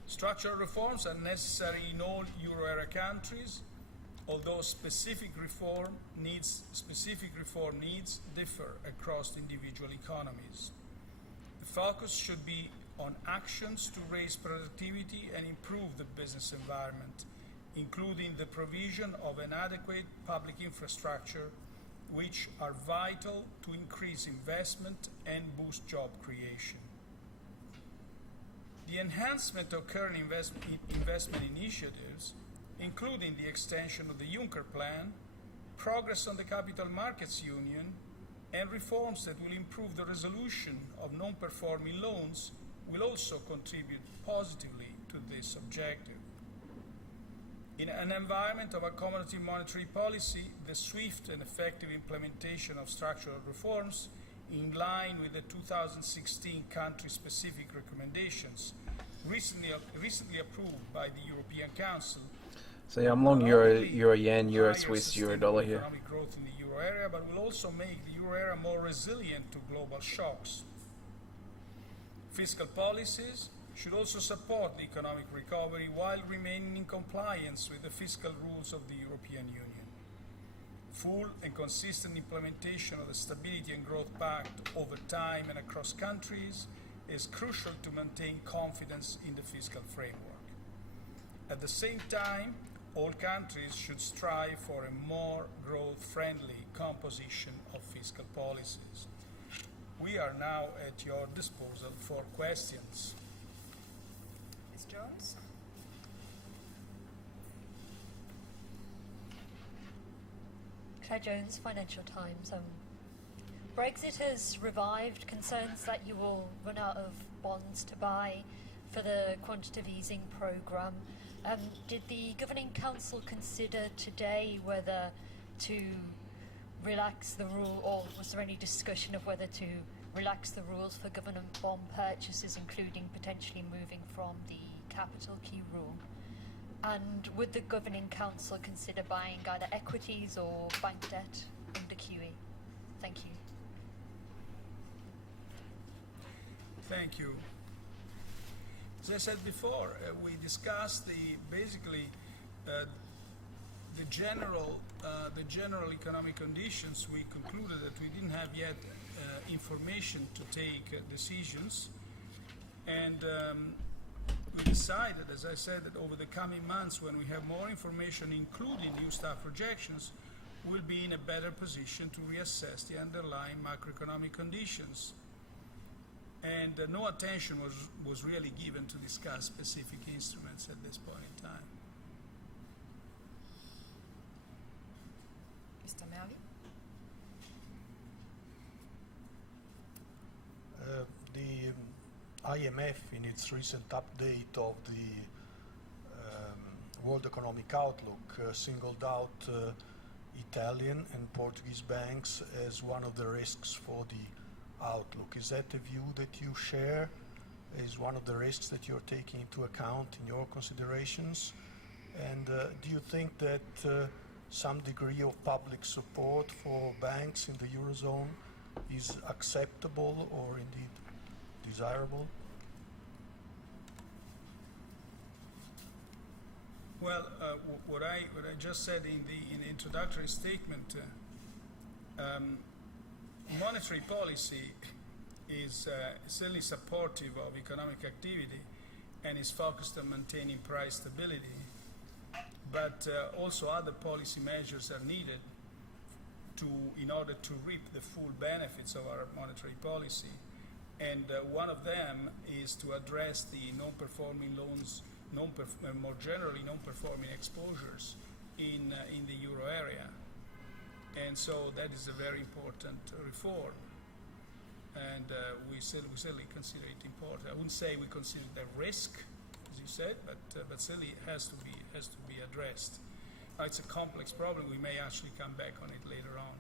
Structural reforms are necessary in all euro area countries, although specific reform needs differ across individual economies. The focus should be on actions to raise productivity and improve the business environment, including the provision of an adequate public infrastructure, which are vital to increase investment and boost job creation. The enhancement of current investment initiatives, including the extension of the Juncker Plan, progress on the Capital Markets Union, and reforms that will improve the resolution of non-performing loans will also contribute positively to this objective. In an environment of accommodative monetary policy, the swift and effective implementation of structural reforms in line with the 2016 country-specific recommendations recently approved by the European Council. So yeah, I'm long euro yen, euro Swiss, euro dollar here. Economic growth in the euro area, but will also make the euro area more resilient to global shocks. Fiscal policies should also support the economic recovery while remaining in compliance with the fiscal rules of the European Union. Full and consistent implementation of the Stability and Growth Pact over time and across countries is crucial to maintain confidence in the fiscal framework. At the same time, all countries should strive for a more growth-friendly composition of fiscal policies. We are now at your disposal for questions. Ms. Jones. Claire Jones, Financial Times. Brexit has revived concerns that you will run out of bonds to buy for the quantitative easing programme. Did the Governing Council consider today whether to relax the rule, or was there any discussion of whether to relax the rules for government bond purchases, including potentially moving from the capital key rule? And would the Governing Council consider buying either equities or bank debt under QE? Thank you. Thank you. As I said before, we discussed the general economic conditions. We concluded that we didn't have yet information to take decisions, and we decided, as I said, that over the coming months, when we have more information, including new staff projections, we'll be in a better position to reassess the underlying macroeconomic conditions. And no attention was really given to discuss specific instruments at this point in time. Mr. Merli. The IMF, in its recent update of the World Economic Outlook, singled out Italian and Portuguese banks as one of the risks for the outlook. Is that a view that you share? Is one of the risks that you're taking into account in your considerations? And do you think that some degree of public support for banks in the Eurozone is acceptable or indeed desirable? Well, what I just said in the introductory statement, monetary policy is certainly supportive of economic activity and is focused on maintaining price stability, but also other policy measures are needed in order to reap the full benefits of our monetary policy. And one of them is to address the non-performing loans, more generally non-performing exposures in the euro area. And so that is a very important reform, and we certainly consider it important. I wouldn't say we consider it a risk, as you said, but certainly it has to be addressed. It's a complex problem. We may actually come back on it later on.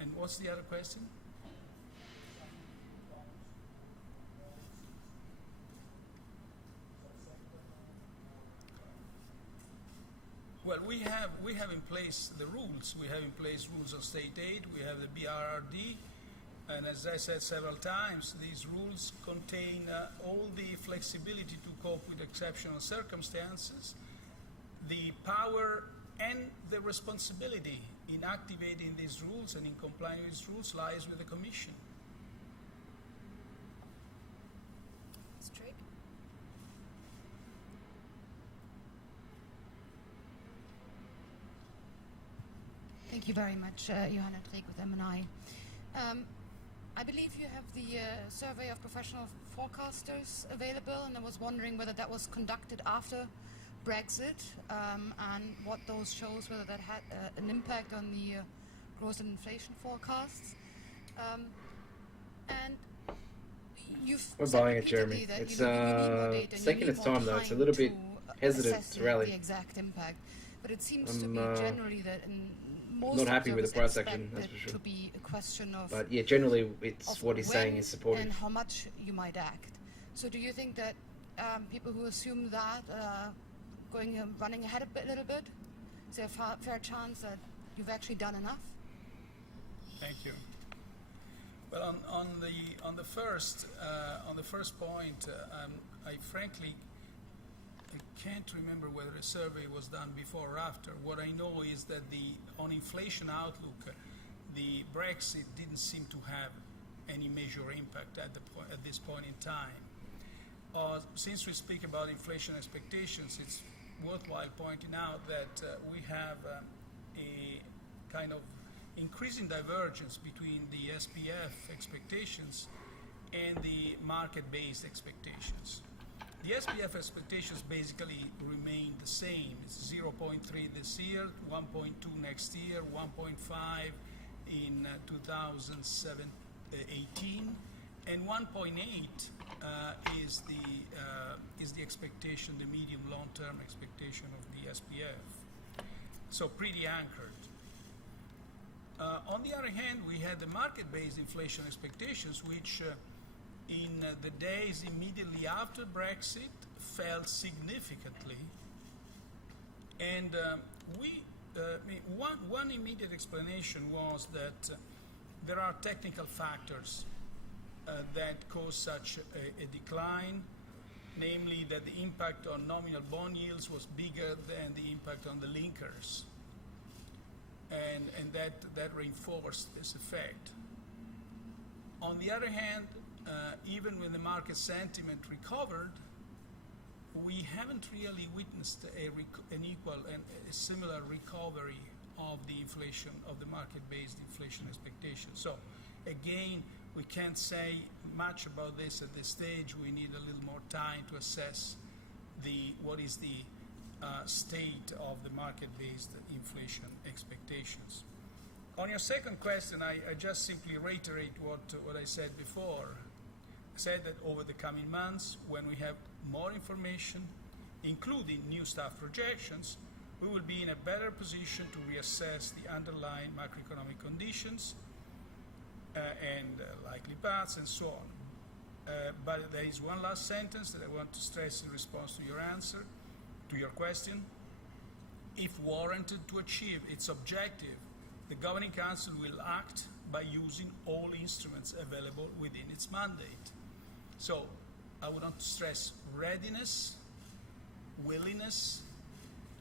And what's the other question? Well, we have in place the rules. We have in place rules on state aid. We have the BRRD, and as I said several times, these rules contain all the flexibility to cope with exceptional circumstances. The power and the responsibility in activating these rules and in complying with these rules lies with the Commission. Straight. Thank you very much, Johanna Dreek with M&I. I believe you have the survey of professional forecasters available, and I was wondering whether that was conducted after Brexit, and what those shows, whether that had an impact on the growth and inflation forecasts. And you've We're said buying it, Jeremy. repeatedly that It's you need more data and you taking need its more time, though. It's a time little bit to hesitant assess to rally. the exact impact. But it seems to I'm, be generally that in most not happy with the price observers action, expect that's for it sure. to be a question of But yeah, generally, it's of what he's saying when is supportive. and how much you might act. So do you think that people who assume that running ahead a little bit, is there a fair chance that you've actually done enough? Thank you. Well, on the first point, I frankly can't remember whether a survey was done before or after. What I know is that on inflation outlook, the Brexit didn't seem to have any major impact at this point in time. Since we speak about inflation expectations, it's worthwhile pointing out that we have a kind of increasing divergence between the SPF expectations and the market-based expectations. The SPF expectations basically remain the same. It's 0.3 this year, 1.2 next year, 1.5 in 2018, and 1.8 is the expectation, the medium long-term expectation of the SPF. So pretty anchored. On the other hand, we had the market-based inflation expectations, which in the days immediately after Brexit fell significantly. And one immediate explanation was that there are technical factors that cause such a decline, namely that the impact on nominal bond yields was bigger than the impact on the linkers. And that reinforced this effect. On the other hand, even when the market sentiment recovered, we haven't really witnessed an equal and a similar recovery of the inflation, of the market-based inflation expectation. So again, we can't say much about this at this stage. We need a little more time to assess what is the state of the market-based inflation expectations. On your second question, I just simply reiterate what I said before. I said that over the coming months, when we have more information, including new staff projections, we will be in a better position to reassess the underlying macroeconomic conditions and likely paths and so on. But there is one last sentence that I want to stress in response to your answer, to your question. If warranted to achieve its objective, the Governing Council will act by using all instruments available within its mandate. So I would want to stress readiness, willingness,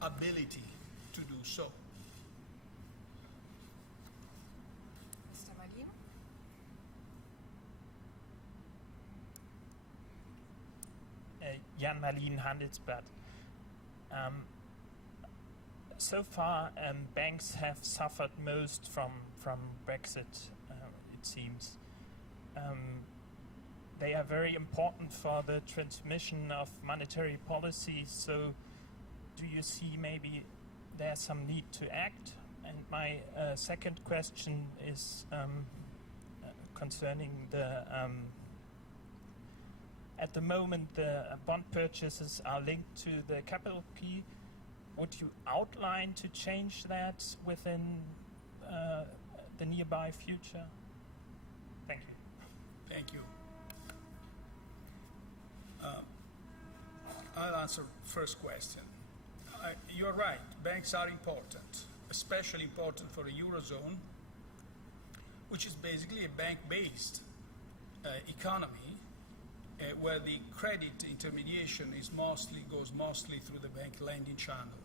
ability to do so. Mr. Malin? Jan Malin, Handelsblatt. So far, banks have suffered most from Brexit, it seems. They are very important for the transmission of monetary policy, so do you see maybe there's some need to act? And my second question is concerning the at the moment the bond purchases are linked to the capital key. Would you outline to change that within the nearby future? Thank you. Thank you. I'll answer first question. You're right, banks are important, especially important for the Eurozone, which is basically a bank-based economy where the credit intermediation goes mostly through the bank lending channel.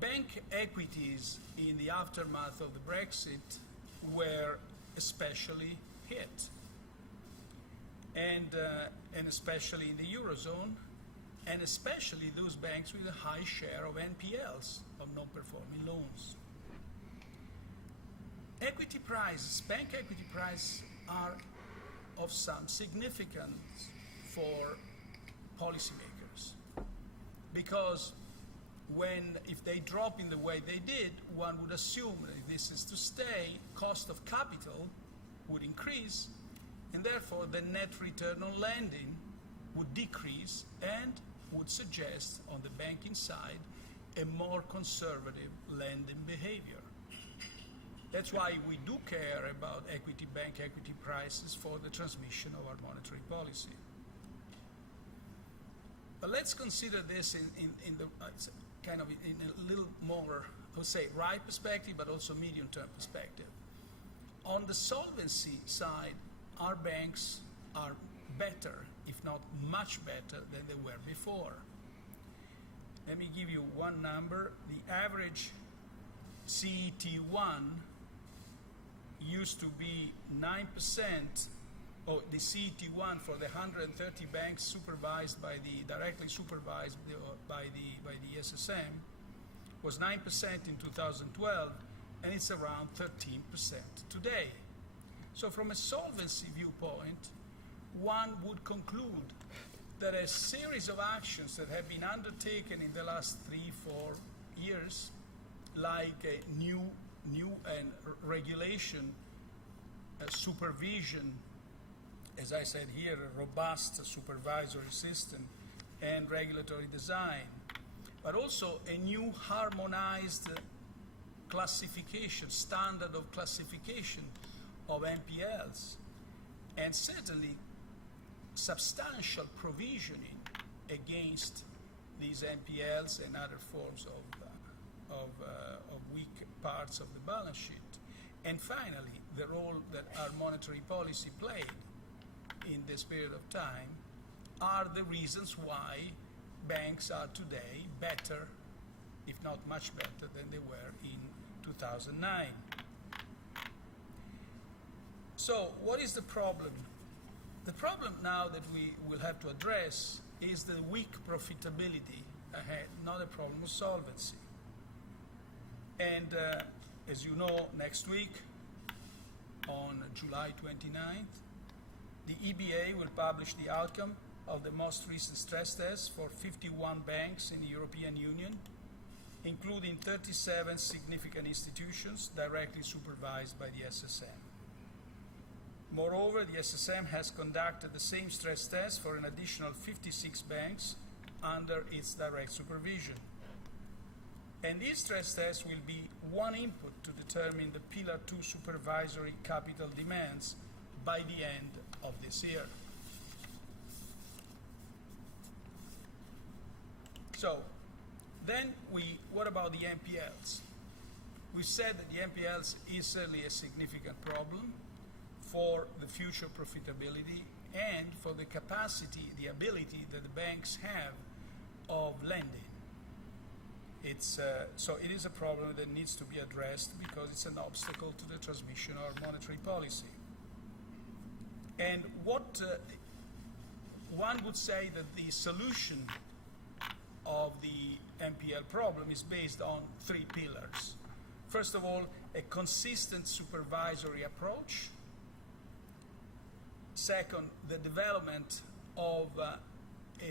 Bank equities in the aftermath of the Brexit were especially hit, and especially in the Eurozone, and especially those banks with a high share of NPLs, of non-performing loans. Equity prices, bank equity prices, are of some significance for policymakers, because if they drop in the way they did, one would assume that if this is to stay, cost of capital would increase, and therefore the net return on lending would decrease and would suggest on the banking side a more conservative lending behavior. That's why we do care about bank equity prices for the transmission of our monetary policy. But let's consider this in the kind of in a little more, I would say, right perspective, but also medium-term perspective. On the solvency side, our banks are better, if not much better, than they were before. Let me give you one number. The average CET1 used to be 9%, or the CET1 for the 130 banks directly supervised by the SSM was 9% in 2012, and it's around 13% today. So from a solvency viewpoint, one would conclude that a series of actions that have been undertaken in the last 3-4 years, like a new and regulation, supervision, as I said here, a robust supervisory system and regulatory design, but also a new harmonized classification, standard of classification of NPLs, and certainly substantial provisioning against these NPLs and other forms of weak parts of the balance sheet. And finally, the role that our monetary policy played in this period of time are the reasons why banks are today better, if not much better, than they were in 2009. So what is the problem? The problem now that we will have to address is the weak profitability ahead, not a problem of solvency. And as you know, next week, on July 29th, the EBA will publish the outcome of the most recent stress test for 51 banks in the European Union, including 37 significant institutions directly supervised by the SSM. Moreover, the SSM has conducted the same stress test for an additional 56 banks under its direct supervision. And these stress tests will be one input to determine the Pillar 2 supervisory capital demands by the end of this year. So, then what about the NPLs? We said that the NPLs is certainly a significant problem for the future profitability and for the capacity, the ability that the banks have of lending. So it is a problem that needs to be addressed because it's an obstacle to the transmission of monetary policy. And what one would say that the solution of the NPL problem is based on 3 pillars. First of all, a consistent supervisory approach. Second, the development of a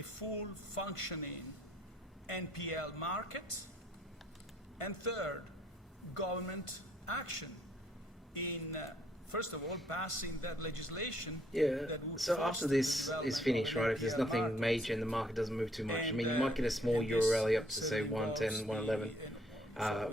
full functioning NPL market. And third, government action in, first of all, passing that legislation. Yeah, that would so foster after the this development is finished, of an right, if there's NPL nothing market. major and the market doesn't move too much, I And, mean, you might get a small and euro this rally up to, say, certainly 110, involves 111. the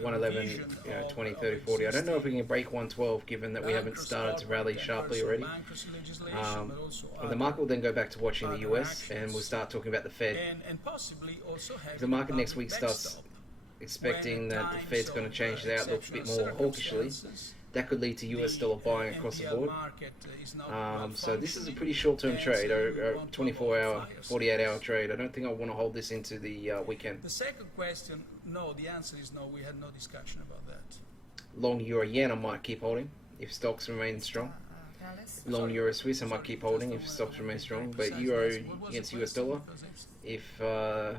111, revision 20, of 30, 40. I don't know if we existing can break 112 given that we haven't bankruptcy started to rally and sharply personal already. bankruptcy legislation, but also The other- market will then go back to watching the other US and actions. we'll start talking about the Fed. and possibly also If having the market a next public week starts backstop expecting when at that the times Fed's going to of, change the outlook a bit more exceptional hawkishly, circumstances, that could lead to US the, dollar buying across the NPL board. market is not well So this is a functioning, pretty short-term and trade, so you a want to 24-hour, avoid fire 48-hour sales. trade. I don't think I want to hold this into the weekend. The second question, no, the answer is no. We had no discussion about that. Long euro yen I might keep holding if stocks remain strong. Alice? Long Sorry. euro Swiss I might Sorry, keep just holding don't if wanna stocks be remain very strong. But precise. euro What was against the US question? dollar, Because it's- if I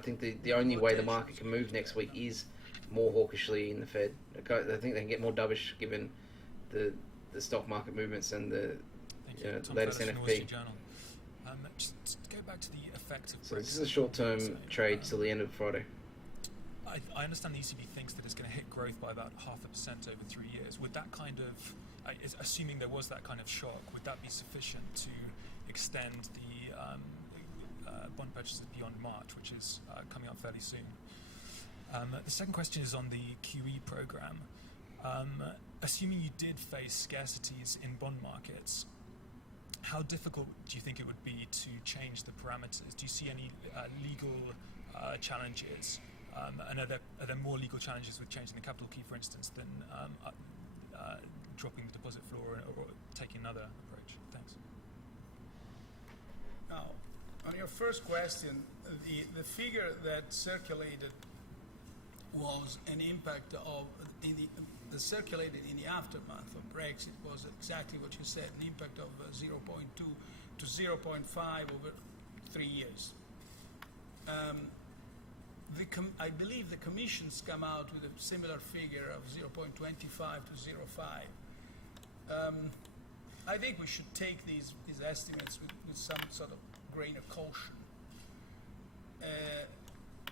think the only way the market can move next week is more hawkishly in the Fed. I think they can get more dovish given the stock market movements and the Thank you. Tom latest Fellis from the Wall Street NFP. Journal. Just to go back to the effect of So this is Brexit, a short-term so, trade till the end of Friday. I understand the ECB thinks that it's going to hit growth by about 0.5% over 3 years. Would that kind of, assuming there was that kind of shock, would that be sufficient to extend the bond purchases beyond March, which is coming up fairly soon? The second question is on the QE program. Assuming you did face scarcities in bond markets, how difficult do you think it would be to change the parameters? Do you see any legal challenges? And are there more legal challenges with changing the capital key, for instance, than dropping the deposit floor or taking another approach? Thanks. Now, on your first question, the figure that circulated was an impact of the circulated in the aftermath of Brexit was exactly what you said, an impact of 0.2 to 0.5 over 3 years. I believe the commissions come out with a similar figure of 0.25 to 0.5. I think we should take these estimates with some sort of grain of caution.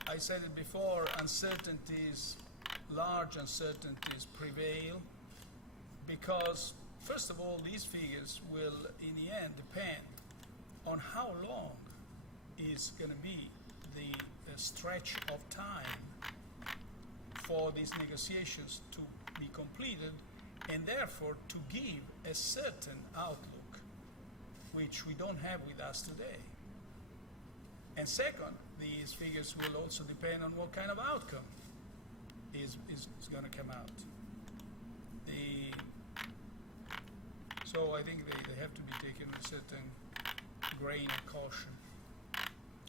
I said it before, large uncertainties prevail because, first of all, these figures will, in the end, depend on how long is going to be the stretch of time for these negotiations to be completed, and therefore to give a certain outlook, which we don't have with us today. And second, these figures will also depend on what kind of outcome is going to come out. So I think they have to be taken with a certain grain of caution.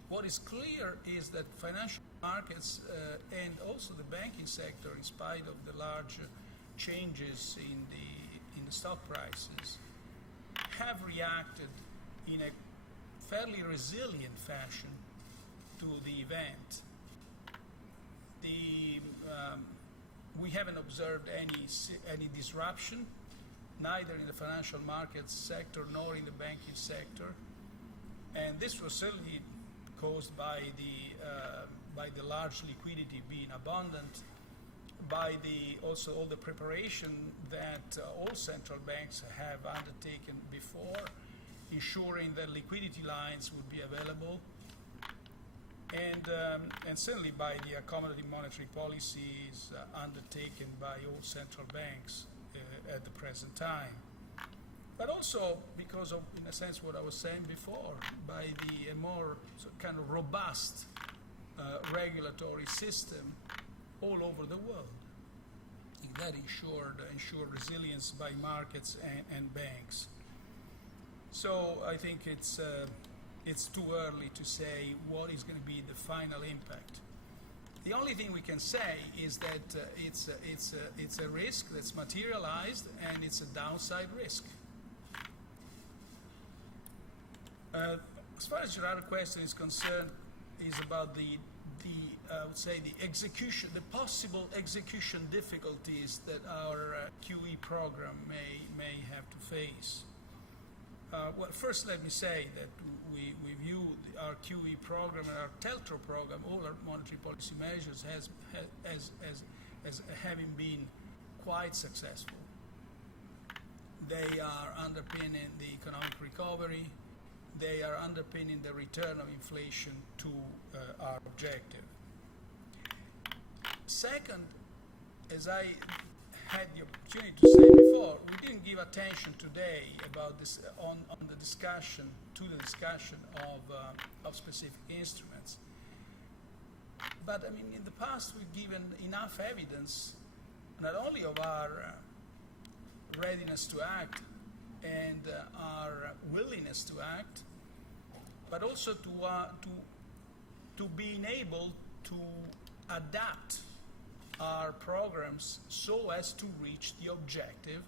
What is clear is that financial markets and also the banking sector, in spite of the large changes in the stock prices, have reacted in a fairly resilient fashion to the event. We haven't observed any disruption, neither in the financial markets sector nor in the banking sector, and this was certainly caused by the large liquidity being abundant, by also all the preparation that all central banks have undertaken before, ensuring that liquidity lines would be available, and certainly by the accommodative monetary policies undertaken by all central banks at the present time. But also because of, in a sense, what I was saying before, by the more kind of robust regulatory system all over the world that ensured resilience by markets and banks. So I think it's too early to say what is going to be the final impact. The only thing we can say is that it's a risk that's materialized, and it's a downside risk. As far as your other question is concerned, is about I would say the execution, the possible execution difficulties that our QE program may have to face. Well, first let me say that we view our QE program and our TLTRO program, all our monetary policy measures, as having been quite successful. They are underpinning the economic recovery. They are underpinning the return of inflation to our objective. Second, as I had the opportunity to say before, we didn't give attention today about this on the discussion of specific instruments. But I mean, in the past, we've given enough evidence, not only of our readiness to act and our willingness to act, but also to being able to adapt our programs so as to reach the objective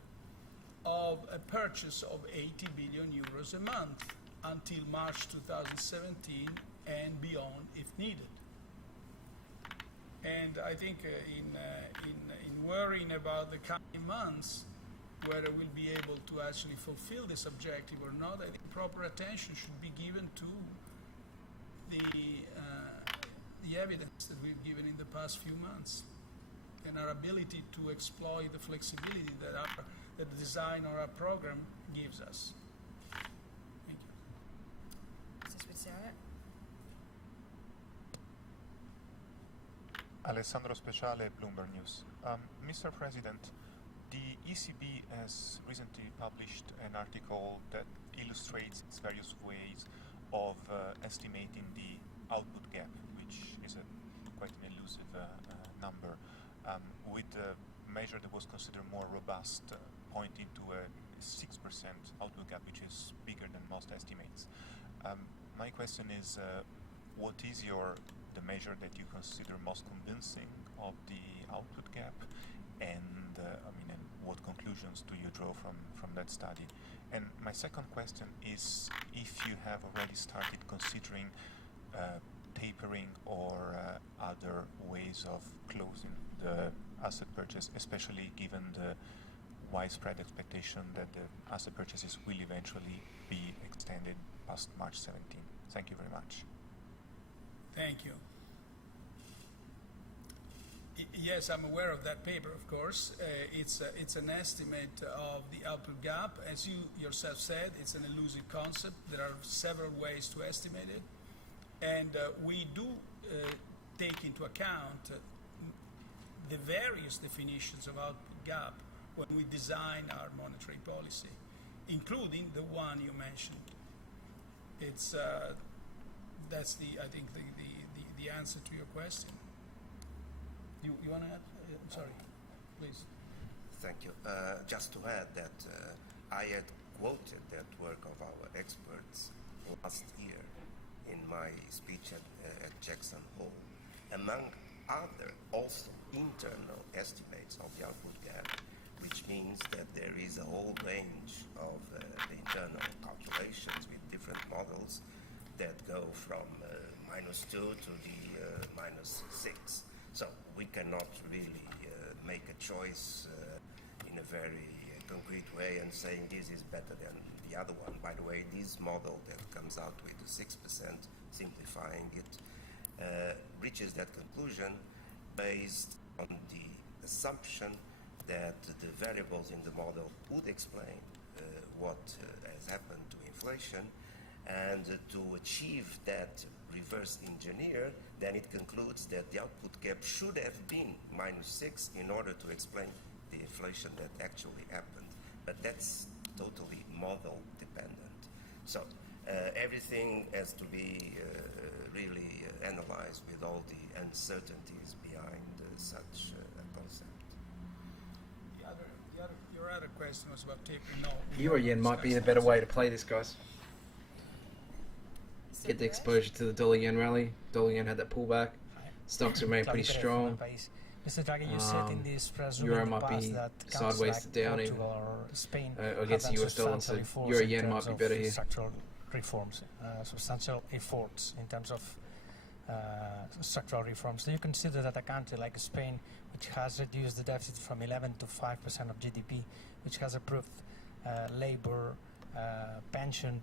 of a purchase of 80 billion euros a month until March 2017 and beyond if needed. And I think in worrying about the coming months, whether we'll be able to actually fulfill this objective or not, I think proper attention should be given to the evidence that we've given in the past few months, and our ability to exploit the flexibility that the design of our program gives us. Thank you. Mr. Speziale. Alessandro Speciale, Bloomberg News. Mr. President, the ECB has recently published an article that illustrates its various ways of estimating the output gap, which is quite an elusive number, with a measure that was considered more robust, pointing to a 6% output gap, which is bigger than most estimates. My question is, what is the measure that you consider most convincing of the output gap, and and what conclusions do you draw from that study? And my second question is if you have already started considering tapering or other ways of closing the asset purchase, especially given the widespread expectation that the asset purchases will eventually be extended past March 17. Thank you very much. Thank you. Yes, I'm aware of that paper, of course. It's an estimate of the output gap. As you yourself said, it's an elusive concept. There are several ways to estimate it. And we do take into account the various definitions of output gap when we design our monetary policy, including the one you mentioned. It's that's I think the answer to your question. You want to add? Sorry, please. Thank you. Just to add that I had quoted that work of our experts last year in my speech at Jackson Hole, among other also internal estimates of the output gap, which means that there is a whole range of the internal calculations with different models that go from -2 to the -6. So we cannot really make a choice in a very concrete way and saying this is better than the other one. By the way, this model that comes out with the 6%, simplifying it, reaches that conclusion based on the assumption that the variables in the model would explain what has happened to inflation, and to achieve that reverse engineer, then it concludes that the output gap should have been -6 in order to explain the inflation that actually happened. But that's totally model dependent. So everything has to be really analyzed with all the uncertainties behind such a concept. Your other question was about tapering. No, Euro yen might be the better way to play this, guys. Get the exposure to the dollar yen rally. Dollar yen had that pullback. Stocks remain pretty strong. Mr. Draghi, you said in this press Euro in the might past be that sideways countries to down like even Portugal or Spain against have the US dollar. So substantial Euro efforts yen in might terms be better of here. structural reforms, substantial efforts in terms of structural reforms. Do you consider that a country like Spain, which has reduced the deficit from 11 to 5% of GDP, which has approved labor, pension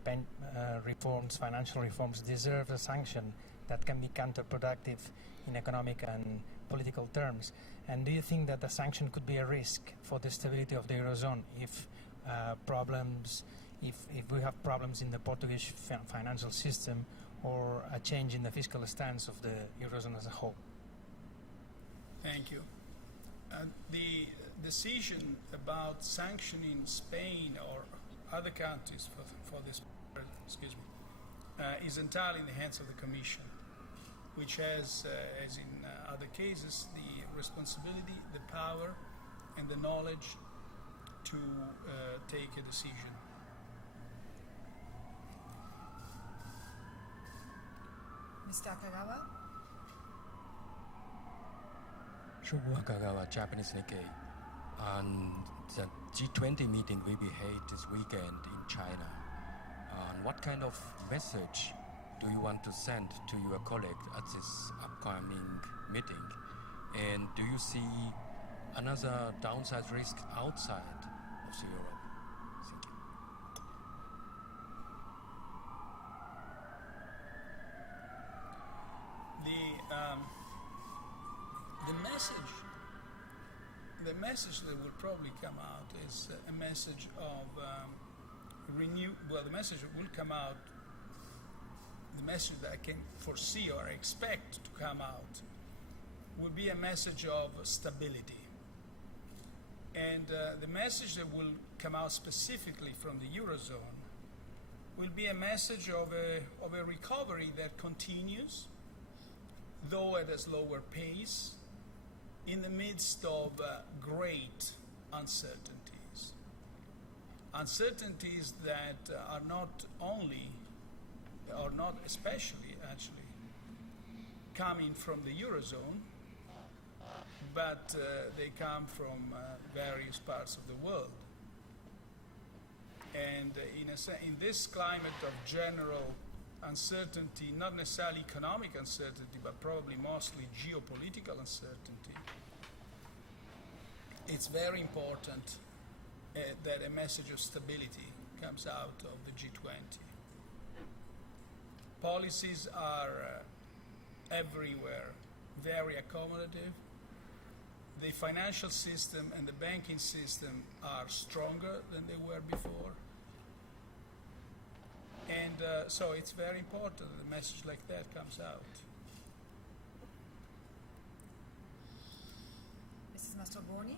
reforms, financial reforms, deserves a sanction that can be counterproductive in economic and political terms? And do you think that the sanction could be a risk for the stability of the Eurozone if if we have problems in the Portuguese financial system, or a change in the fiscal stance of the Eurozone as a whole? Thank you. The decision about sanctioning Spain or other countries for this, is entirely in the hands of the Commission, which has, as in other cases, the responsibility, the power, and the knowledge to take a decision. Mr. Akagawa? Shubu Akagawa, Japanese Nikkei. And the G20 meeting will be held this weekend in China. What kind of message do you want to send to your colleagues at this upcoming meeting? And do you see another downside risk outside of Europe? Thank you. The message that will probably come out is a message of the message that will come out, the message that I can foresee or expect to come out, will be a message of stability. And the message that will come out specifically from the Eurozone will be a message of a recovery that continues, though at a slower pace, in the midst of great uncertainties. Uncertainties that are not especially actually, coming from the Eurozone, but they come from various parts of the world. And in this climate of general uncertainty, not necessarily economic uncertainty, but probably mostly geopolitical uncertainty, it's very important that a message of stability comes out of the G20. Policies are everywhere very accommodative. The financial system and the banking system are stronger than they were before. And so it's very important that a message like that comes out. Mrs. Mastroboni?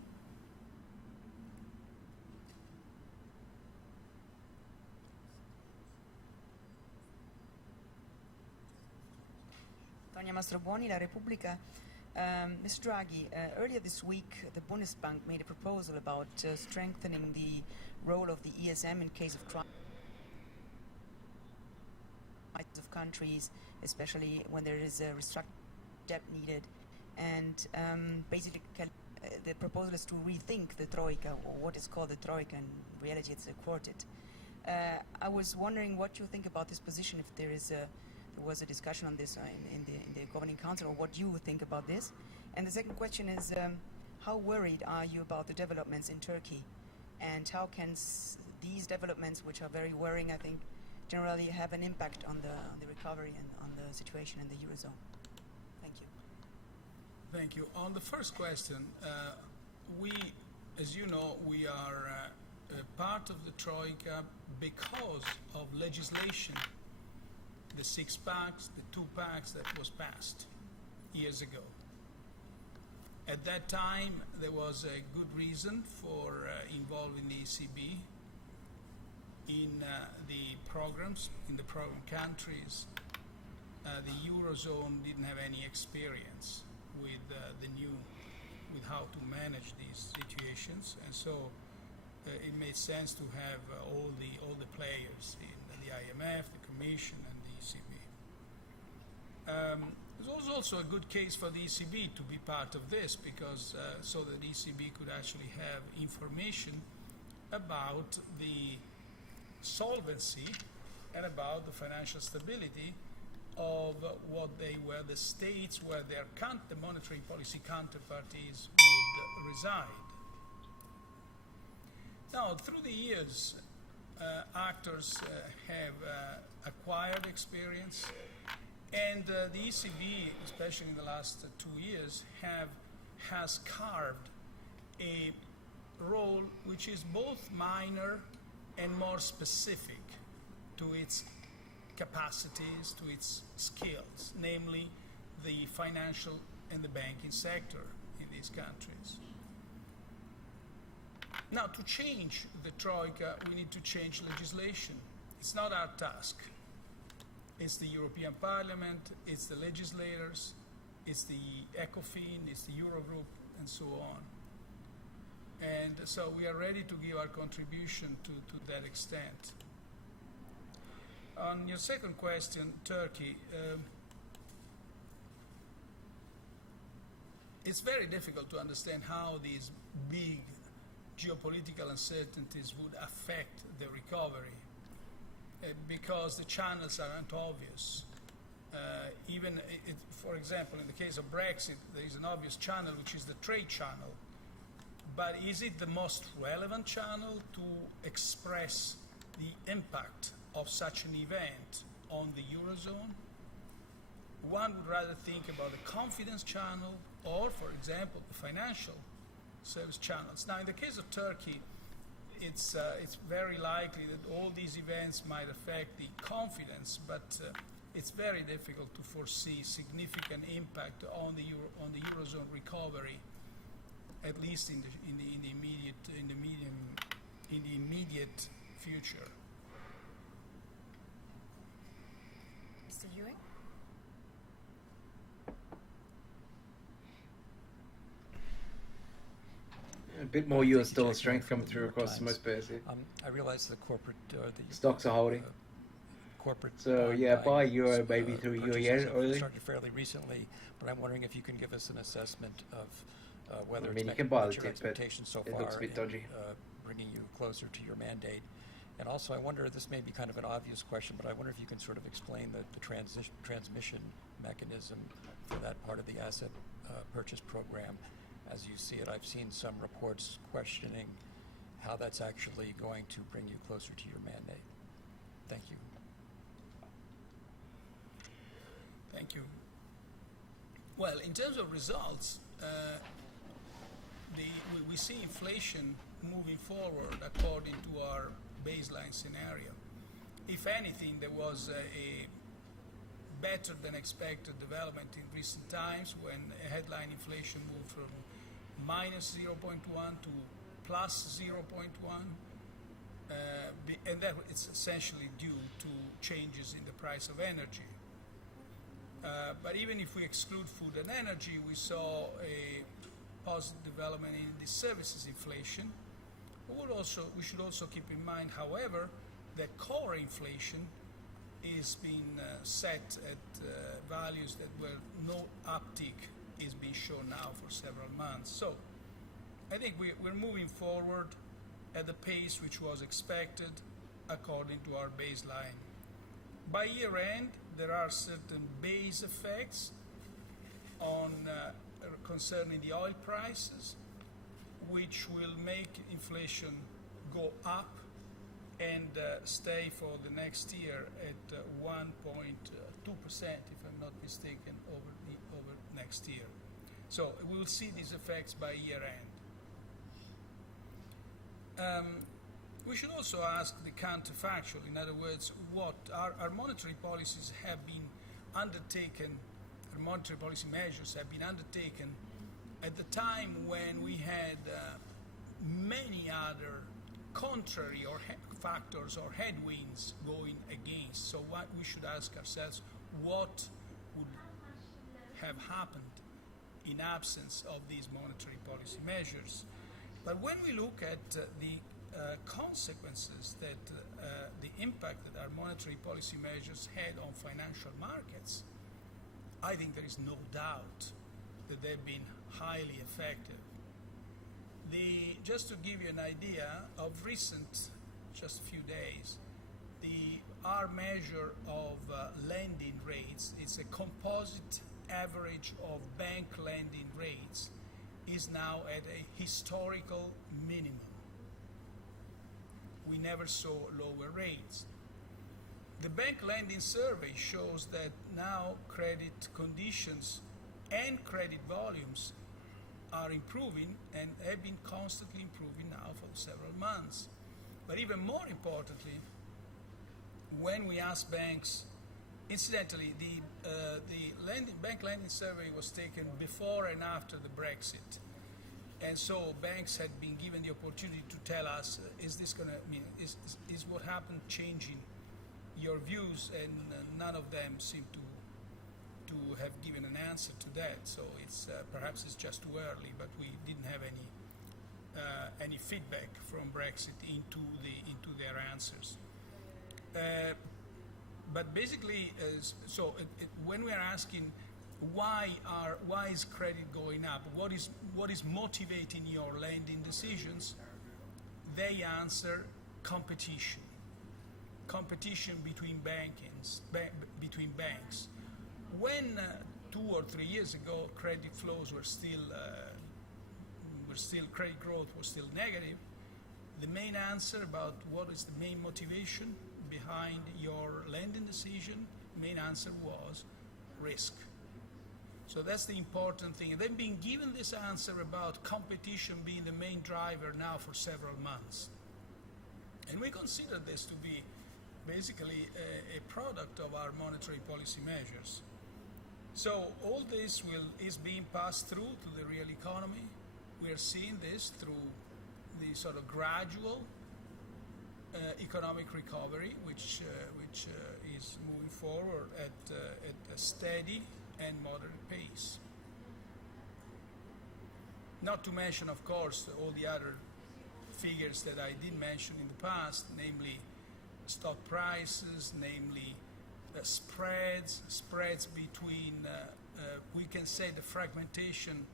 Tonia Mastroboni, La Repubblica. Mr. Draghi, earlier this week, the Bundesbank made a proposal about strengthening the role of the ESM in case of crisis of countries, especially when there is a restructuring debt needed. And basically, the proposal is to rethink the Troika, or what is called the Troika. In reality, it's a quartet. I was wondering what you think about this position, if there was a discussion on this in the Governing Council, or what you think about this. And the second question is, how worried are you about the developments in Turkey? And how can these developments, which are very worrying, I think, generally have an impact on the recovery and on the situation in the Eurozone? Thank you. Thank you. On the first question, we, as you know, we are part of the Troika because of legislation, the 6 packs, the 2 packs that was passed years ago. At that time, there was a good reason for involving the ECB in the programs, in the program countries. The Eurozone didn't have any experience with with how to manage these situations, and so it made sense to have all the players in the IMF, the Commission, and the ECB. It was also a good case for the ECB to be part of this, because so that the ECB could actually have information about the solvency and about the financial stability of what they were, the states where their the monetary policy counterparties would reside. Now, through the years, actors have acquired experience, and the ECB, especially in the last 2 years, has carved a role which is both minor and more specific to its capacities, to its skills, namely the financial and the banking sector in these countries. Now, to change the Troika, we need to change legislation. It's not our task. It's the European Parliament, it's the legislators, it's the ECOFIN, it's the Eurogroup, and so on. And so we are ready to give our contribution to that extent. On your second question, Turkey, it's very difficult to understand how these big geopolitical uncertainties would affect the recovery, because the channels aren't obvious. For example, in the case of Brexit, there is an obvious channel, which is the trade channel. But is it the most relevant channel to express the impact of such an event on the Eurozone? One would rather think about the confidence channel or, for example, the financial service channels. Now, in the case of Turkey, it's very likely that all these events might affect the confidence, but it's very difficult to foresee significant impact on the Eurozone recovery, at least in the immediate future. Mr. Ewing? A bit more US dollar strength coming through across most pairs here. I realize the corporate stocks are holding. Corporate. So yeah, buy euro maybe through euro yen early. Started fairly recently, but I'm wondering if you can give us an assessment of whether you it's can buy the your tip, but expectations so it far looks a bit dodgy. bringing you closer to your mandate. And also, I wonder, this may be kind of an obvious question, but I wonder if you can sort of explain the transmission mechanism for that part of the asset purchase program as you see it. I've seen some reports questioning how that's actually going to bring you closer to your mandate. Thank you. Thank you. Well, in terms of results, we see inflation moving forward according to our baseline scenario. If anything, there was a better than expected development in recent times when headline inflation moved from minus 0.1 to plus 0.1, and that it's essentially due to changes in the price of energy. But even if we exclude food and energy, we saw a positive development in the services inflation. We should also keep in mind, however, that core inflation is being set at values that were no uptick is being shown now for several months. So I think we're moving forward at the pace which was expected according to our baseline. By year end, there are certain base effects on concerning the oil prices, which will make inflation go up and stay for the next year at 1.2%, if I'm not mistaken, over next year. So we will see these effects by year end. We should also ask the counterfactual. In other words, what our monetary policies have been undertaken, our monetary policy measures have been undertaken at the time when we had many other contrary or factors or headwinds going against. So what we should ask ourselves, what would have happened in absence of these monetary policy measures? But when we look at the consequences that the impact that our monetary policy measures had on financial markets, I think there is no doubt that they've been highly effective. Just to give you an idea of recent, just a few days, our measure of lending rates, it's a composite average of bank lending rates, is now at a historical minimum. We never saw lower rates. The bank lending survey shows that now credit conditions and credit volumes are improving and have been constantly improving now for several months. But even more importantly, when we ask banks, incidentally, the bank lending survey was taken before and after the Brexit. And so banks had been given the opportunity to tell us, is what happened changing your views? And none of them seem to have given an answer to that. So perhaps it's just too early, but we didn't have any feedback from Brexit into their answers. But basically, when we are asking why is credit going up, what is motivating your lending decisions, they answer competition between banks. When 2 or 3 years ago credit flows were still credit growth was still negative, the main answer about what is the main motivation behind your lending decision, main answer was risk. So that's the important thing. They've been given this answer about competition being the main driver now for several months. And we consider this to be basically a product of our monetary policy measures. So all this is being passed through to the real economy. We are seeing this through the sort of gradual economic recovery, which is moving forward at a steady and moderate pace. Not to mention, of course, all the other figures that I did mention in the past, namely stock prices, namely spreads between, we can say the fragmentation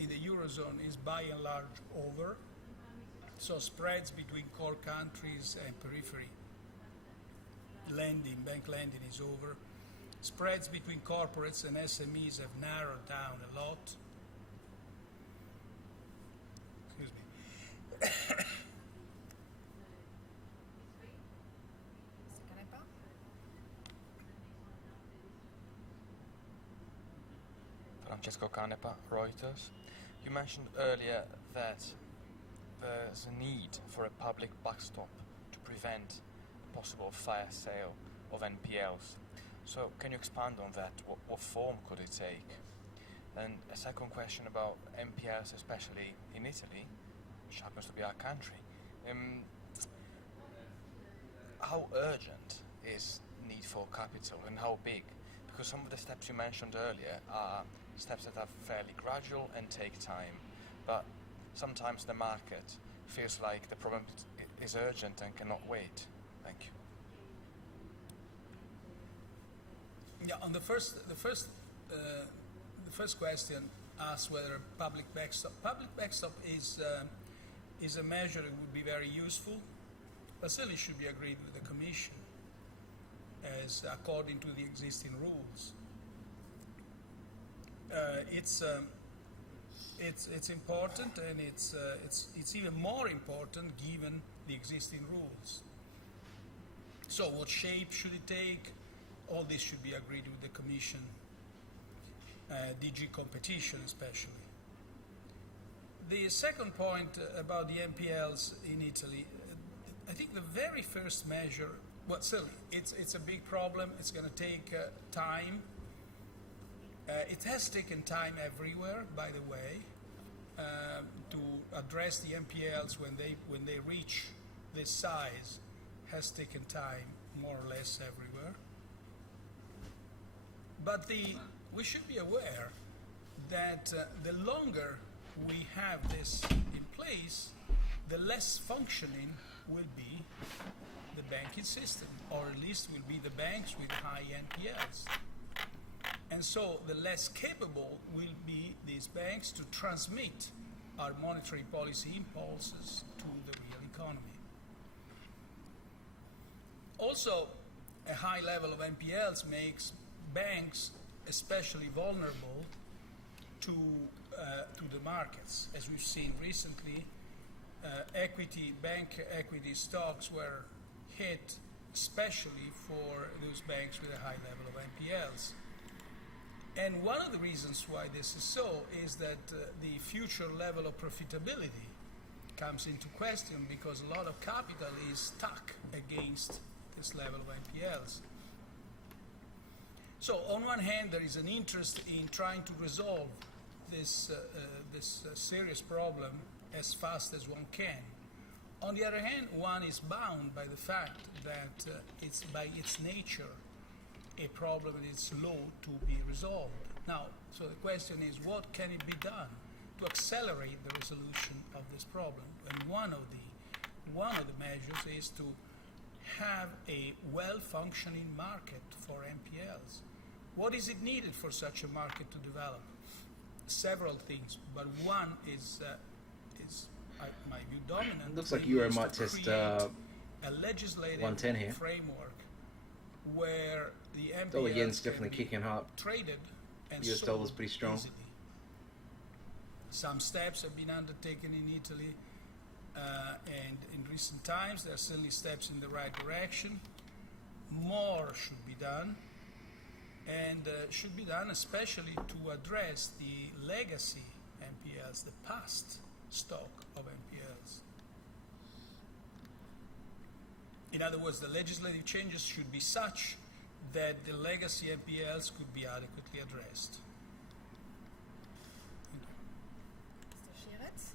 in the Eurozone is by and large over. So spreads between core countries and periphery bank lending is over. Spreads between corporates and SMEs have narrowed down a lot. Excuse me. Francesco Canepa, Reuters. You mentioned earlier that there's a need for a public backstop to prevent a possible fire sale of NPLs. So can you expand on that? What form could it take? And a second question about NPLs, especially in Italy, which happens to be our country. How urgent is need for capital and how big? Because some of the steps you mentioned earlier are steps that are fairly gradual and take time, but sometimes the market feels like the problem is urgent and cannot wait. Thank you. Yeah, on the first question asks whether public backstop. Public backstop is a measure that would be very useful, but certainly should be agreed with the Commission, as according to the existing rules. It's important, and it's even more important given the existing rules. So, what shape should it take? All this should be agreed with the Commission, DG Competition especially. The second point about the NPLs in Italy, I think the very first measure, well, certainly it's a big problem. It's going to take time. It has taken time everywhere, by the way, to address the NPLs when they reach this size. Has taken time more or less everywhere. But we should be aware that the longer we have this in place, the less functioning will be the banking system, or at least will be the banks with high NPLs. And so the less capable will be these banks to transmit our monetary policy impulses to the real economy. Also, a high level of NPLs makes banks especially vulnerable to the markets. As we've seen recently, bank equity stocks were hit, especially for those banks with a high level of NPLs. And one of the reasons why this is so is that the future level of profitability comes into question because a lot of capital is stuck against this level of NPLs. So on one hand, there is an interest in trying to resolve this serious problem as fast as one can. On the other hand, one is bound by the fact that it's by its nature a problem that is slow to be resolved. Now, so the question is, what can it be done to accelerate the resolution of this problem? And one of the measures is to have a well-functioning market for NPLs. What is it needed for such a market to develop? Several things, but one is my view dominant. Looks like Euro might test a legislative 110 here. framework where the NPLs Dollar yen's definitely kicking up. Traded and US sold dollar's pretty strong. easily. Some steps have been undertaken in Italy, and in recent times there are certainly steps in the right direction. More should be done, and should be done especially to address the legacy NPLs, the past stock of NPLs. In other words, the legislative changes should be such that the legacy NPLs could be adequately addressed. Mr. Schiritz?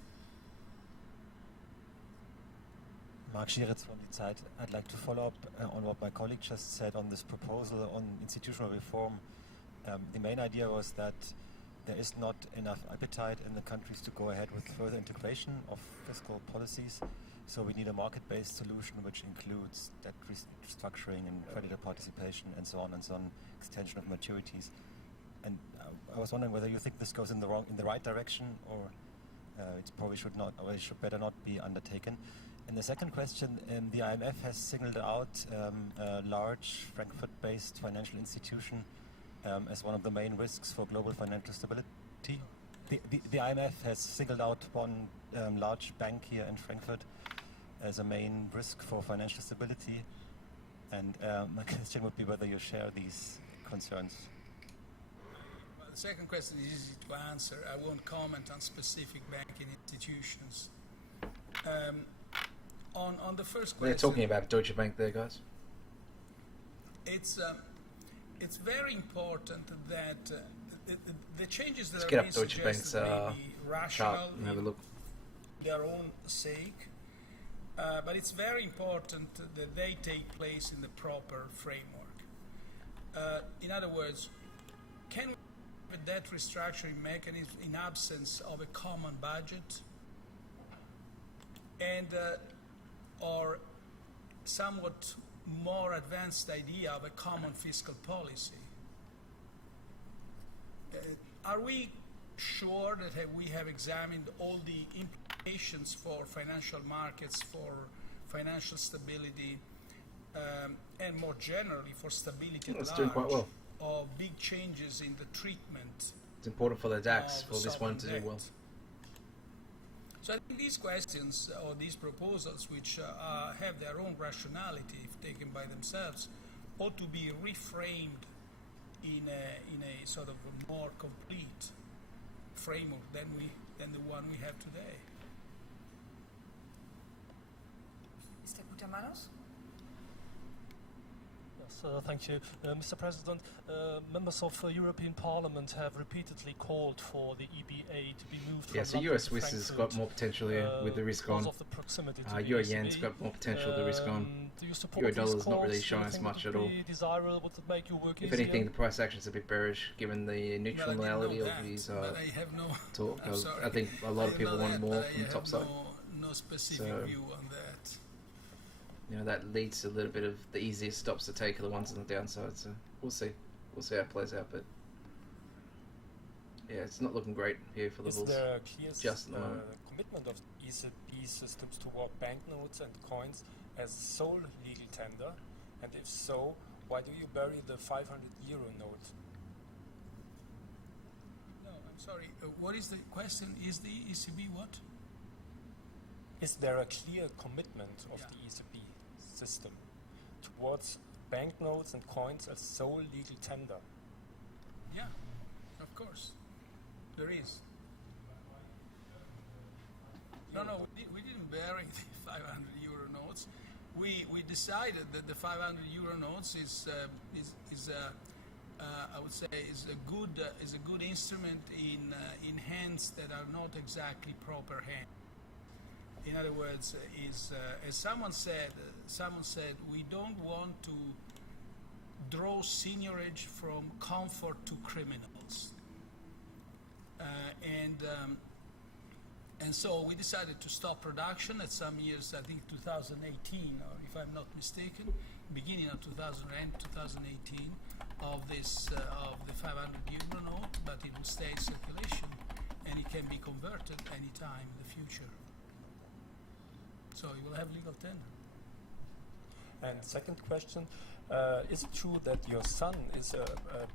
Mark Schiritz from Die Zeit. I'd like to follow up on what my colleague just said on this proposal on institutional reform. The main idea was that there is not enough appetite in the countries to go ahead with further integration of fiscal policies. So we need a market-based solution which includes debt restructuring and creditor participation and so on, extension of maturities. And I was wondering whether you think this goes in the right direction, or it probably should not, or it should better not be undertaken. And the second question, the IMF has singled out a large Frankfurt-based financial institution as one of the main risks for global financial stability. The IMF has singled out one large bank here in Frankfurt as a main risk for financial stability. And my question would be whether you share these concerns. Well, The second question is easy to answer. I won't comment on specific banking institutions. On the first question, They're talking about Deutsche Bank there, guys. it's very important that the changes that Let's are get being up Deutsche Bank's suggested may be rational chart and have a look. in their own sake, but it's very important that they take place in the proper framework. In other words, can we have a debt restructuring mechanism in absence of a common budget and or somewhat more advanced idea of a common fiscal policy? Are we sure that we have examined all the implications for financial markets, for financial stability, and more generally for stability at It's large, doing quite well. of big changes in the treatment? It's important for the DAX of for this one to do sovereign well. debt. So I think these questions or these proposals, which have their own rationality if taken by themselves, ought to be reframed in a sort of a more complete framework than the one we have today. Mr. Kutamanos? Yes, thank you. Mr. President, members of the European Parliament have repeatedly called for the EBA to be moved from Yeah, so London US to Swiss has Frankfurt, got more potential here with the risk because on. of the proximity to the Euro ECB. yen's got more potential with the risk on. Do you support Euro these dollar's not really calls? showing Do you us think much it at would all. be desirable? Would it make your work If easier? anything, the price action's a bit bearish given the neutrality of these but I have no. talk. I'm sorry. I think a lot of I people know want that, more but from the I top have side. No specific So- view on that. You know, that leads to a little bit of the easiest stops to take are the ones on the downside. So we'll see. We'll see how it plays out. But yeah, it's not looking great here for the Is bulls. there a clear Just at the moment. commitment of ECB systems toward banknotes and coins as sole legal tender? And if so, why do you bury the 500 euro note? No, I'm sorry. What is the question? Is the ECB what? Is there a clear commitment of the ECB system towards banknotes and coins as sole legal tender? Yeah, of course. There is. No, we didn't bury the 500 euro notes. We decided that the 500 euro notes is I would say is a good instrument in hands that are not exactly proper hands. In other words, as someone said, we don't want to draw seigniorage from comfort to criminals, and so we decided to stop production at some years, I think 2018, or if I'm not mistaken, beginning of 2018, of this of the 500 euro note, but it will stay in circulation, and it can be converted anytime in the future. So you will have legal tender. And second question, is it true that your son is a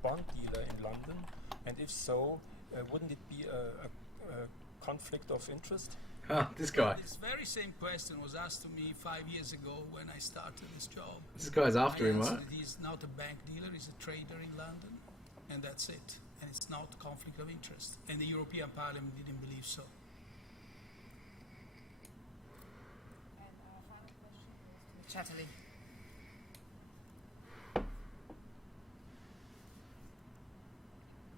bond dealer in London? And if so, wouldn't it be a conflict of interest? Ah, this guy. This very same question was asked to me 5 years ago when I started this job. This guy's after I him, answered right? that he's not a bank dealer, he's a trader in London, and that's it. And it's not conflict of interest. And the European Parliament didn't believe so. Chatterley.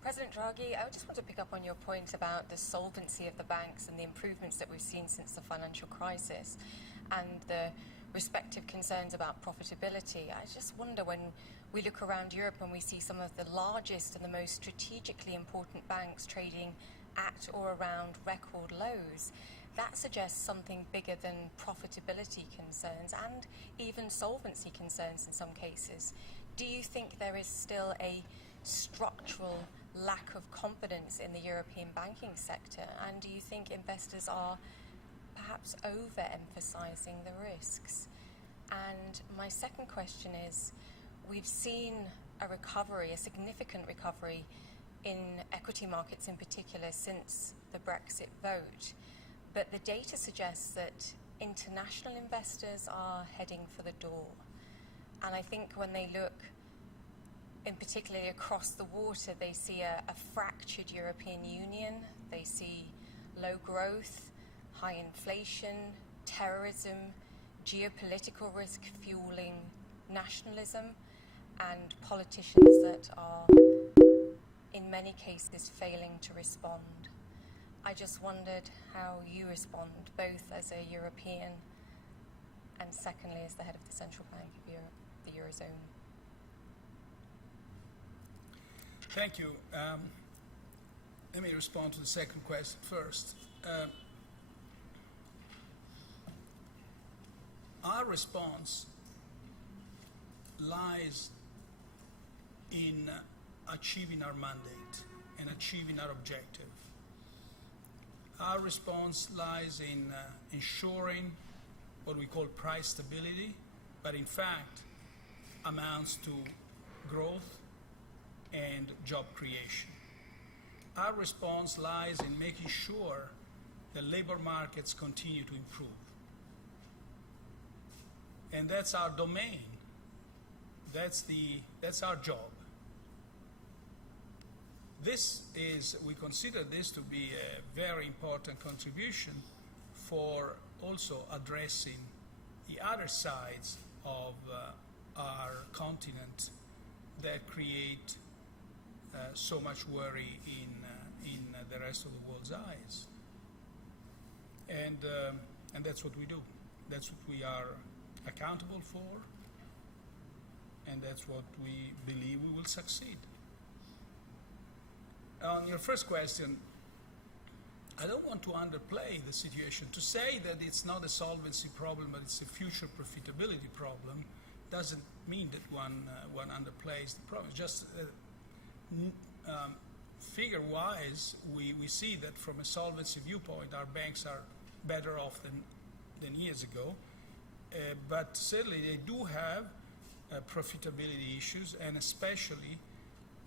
President Draghi, I just want to pick up on your point about the solvency of the banks and the improvements that we've seen since the financial crisis and the respective concerns about profitability. I just wonder, when we look around Europe and we see some of the largest and the most strategically important banks trading at or around record lows, that suggests something bigger than profitability concerns and even solvency concerns in some cases. Do you think there is still a structural lack of confidence in the European banking sector? And do you think investors are perhaps overemphasizing the risks? And my second question is, we've seen a recovery, a significant recovery in equity markets in particular since the Brexit vote. But the data suggests that international investors are heading for the door. And I think when they look in particularly across the water, they see a fractured European Union. They see low growth, high inflation, terrorism, geopolitical risk fueling nationalism, and politicians that are, in many cases, failing to respond. I just wondered how you respond, both as a European and secondly as the head of the Central Bank of Europe, the Eurozone. Thank you. Let me respond to the second question first. Our response lies in achieving our mandate and achieving our objective. Our response lies in ensuring what we call price stability, but in fact amounts to growth and job creation. Our response lies in making sure the labor markets continue to improve. And that's our domain. That's our job. We consider this to be a very important contribution for also addressing the other sides of our continent that create so much worry in the rest of the world's eyes. And that's what we do. That's what we are accountable for, and that's what we believe we will succeed. On your first question, I don't want to underplay the situation. To say that it's not a solvency problem, but it's a future profitability problem, doesn't mean that one underplays the problem. Just figure-wise, we see that from a solvency viewpoint, our banks are better off than years ago. But certainly they do have profitability issues, and especially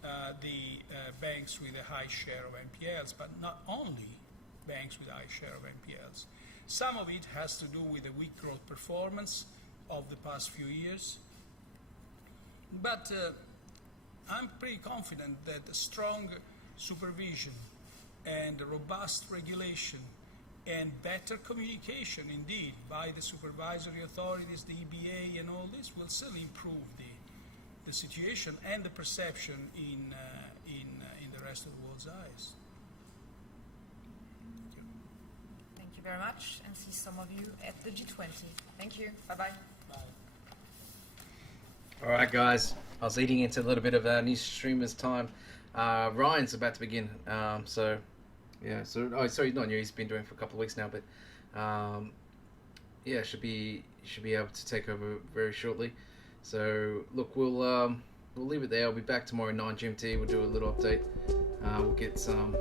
the banks with a high share of NPLs, but not only banks with a high share of NPLs. Some of it has to do with the weak growth performance of the past few years. But I'm pretty confident that a strong supervision and robust regulation and better communication, indeed, by the supervisory authorities, the EBA, and all this will still improve the situation and the perception in the rest of the world's eyes. Thank you very much, and see some of you at the G20. Thank you. Bye-bye. Bye. All right, guys. I was eating into a little bit of news streamers time. Ryan's about to begin. Yeah, so sorry, not new. He's been doing it for a couple of weeks now, but yeah, should be able to take over very shortly. So look, we'll leave it there. I'll be back tomorrow 9 GMT. We'll do a little update. We'll get some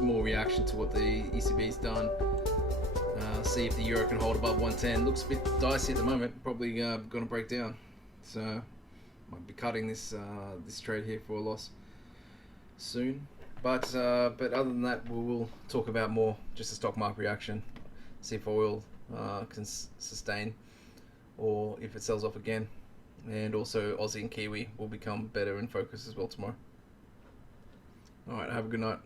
more reaction to what the ECB's done. See if the euro can hold above 110. Looks a bit dicey at the moment. Probably going to break down. So might be cutting this trade here for a loss soon. But other than that, we'll talk about more just the stock market reaction. See if oil can sustain or if it sells off again. And also Aussie and Kiwi will become better in focus as well tomorrow. Alright, have a good night.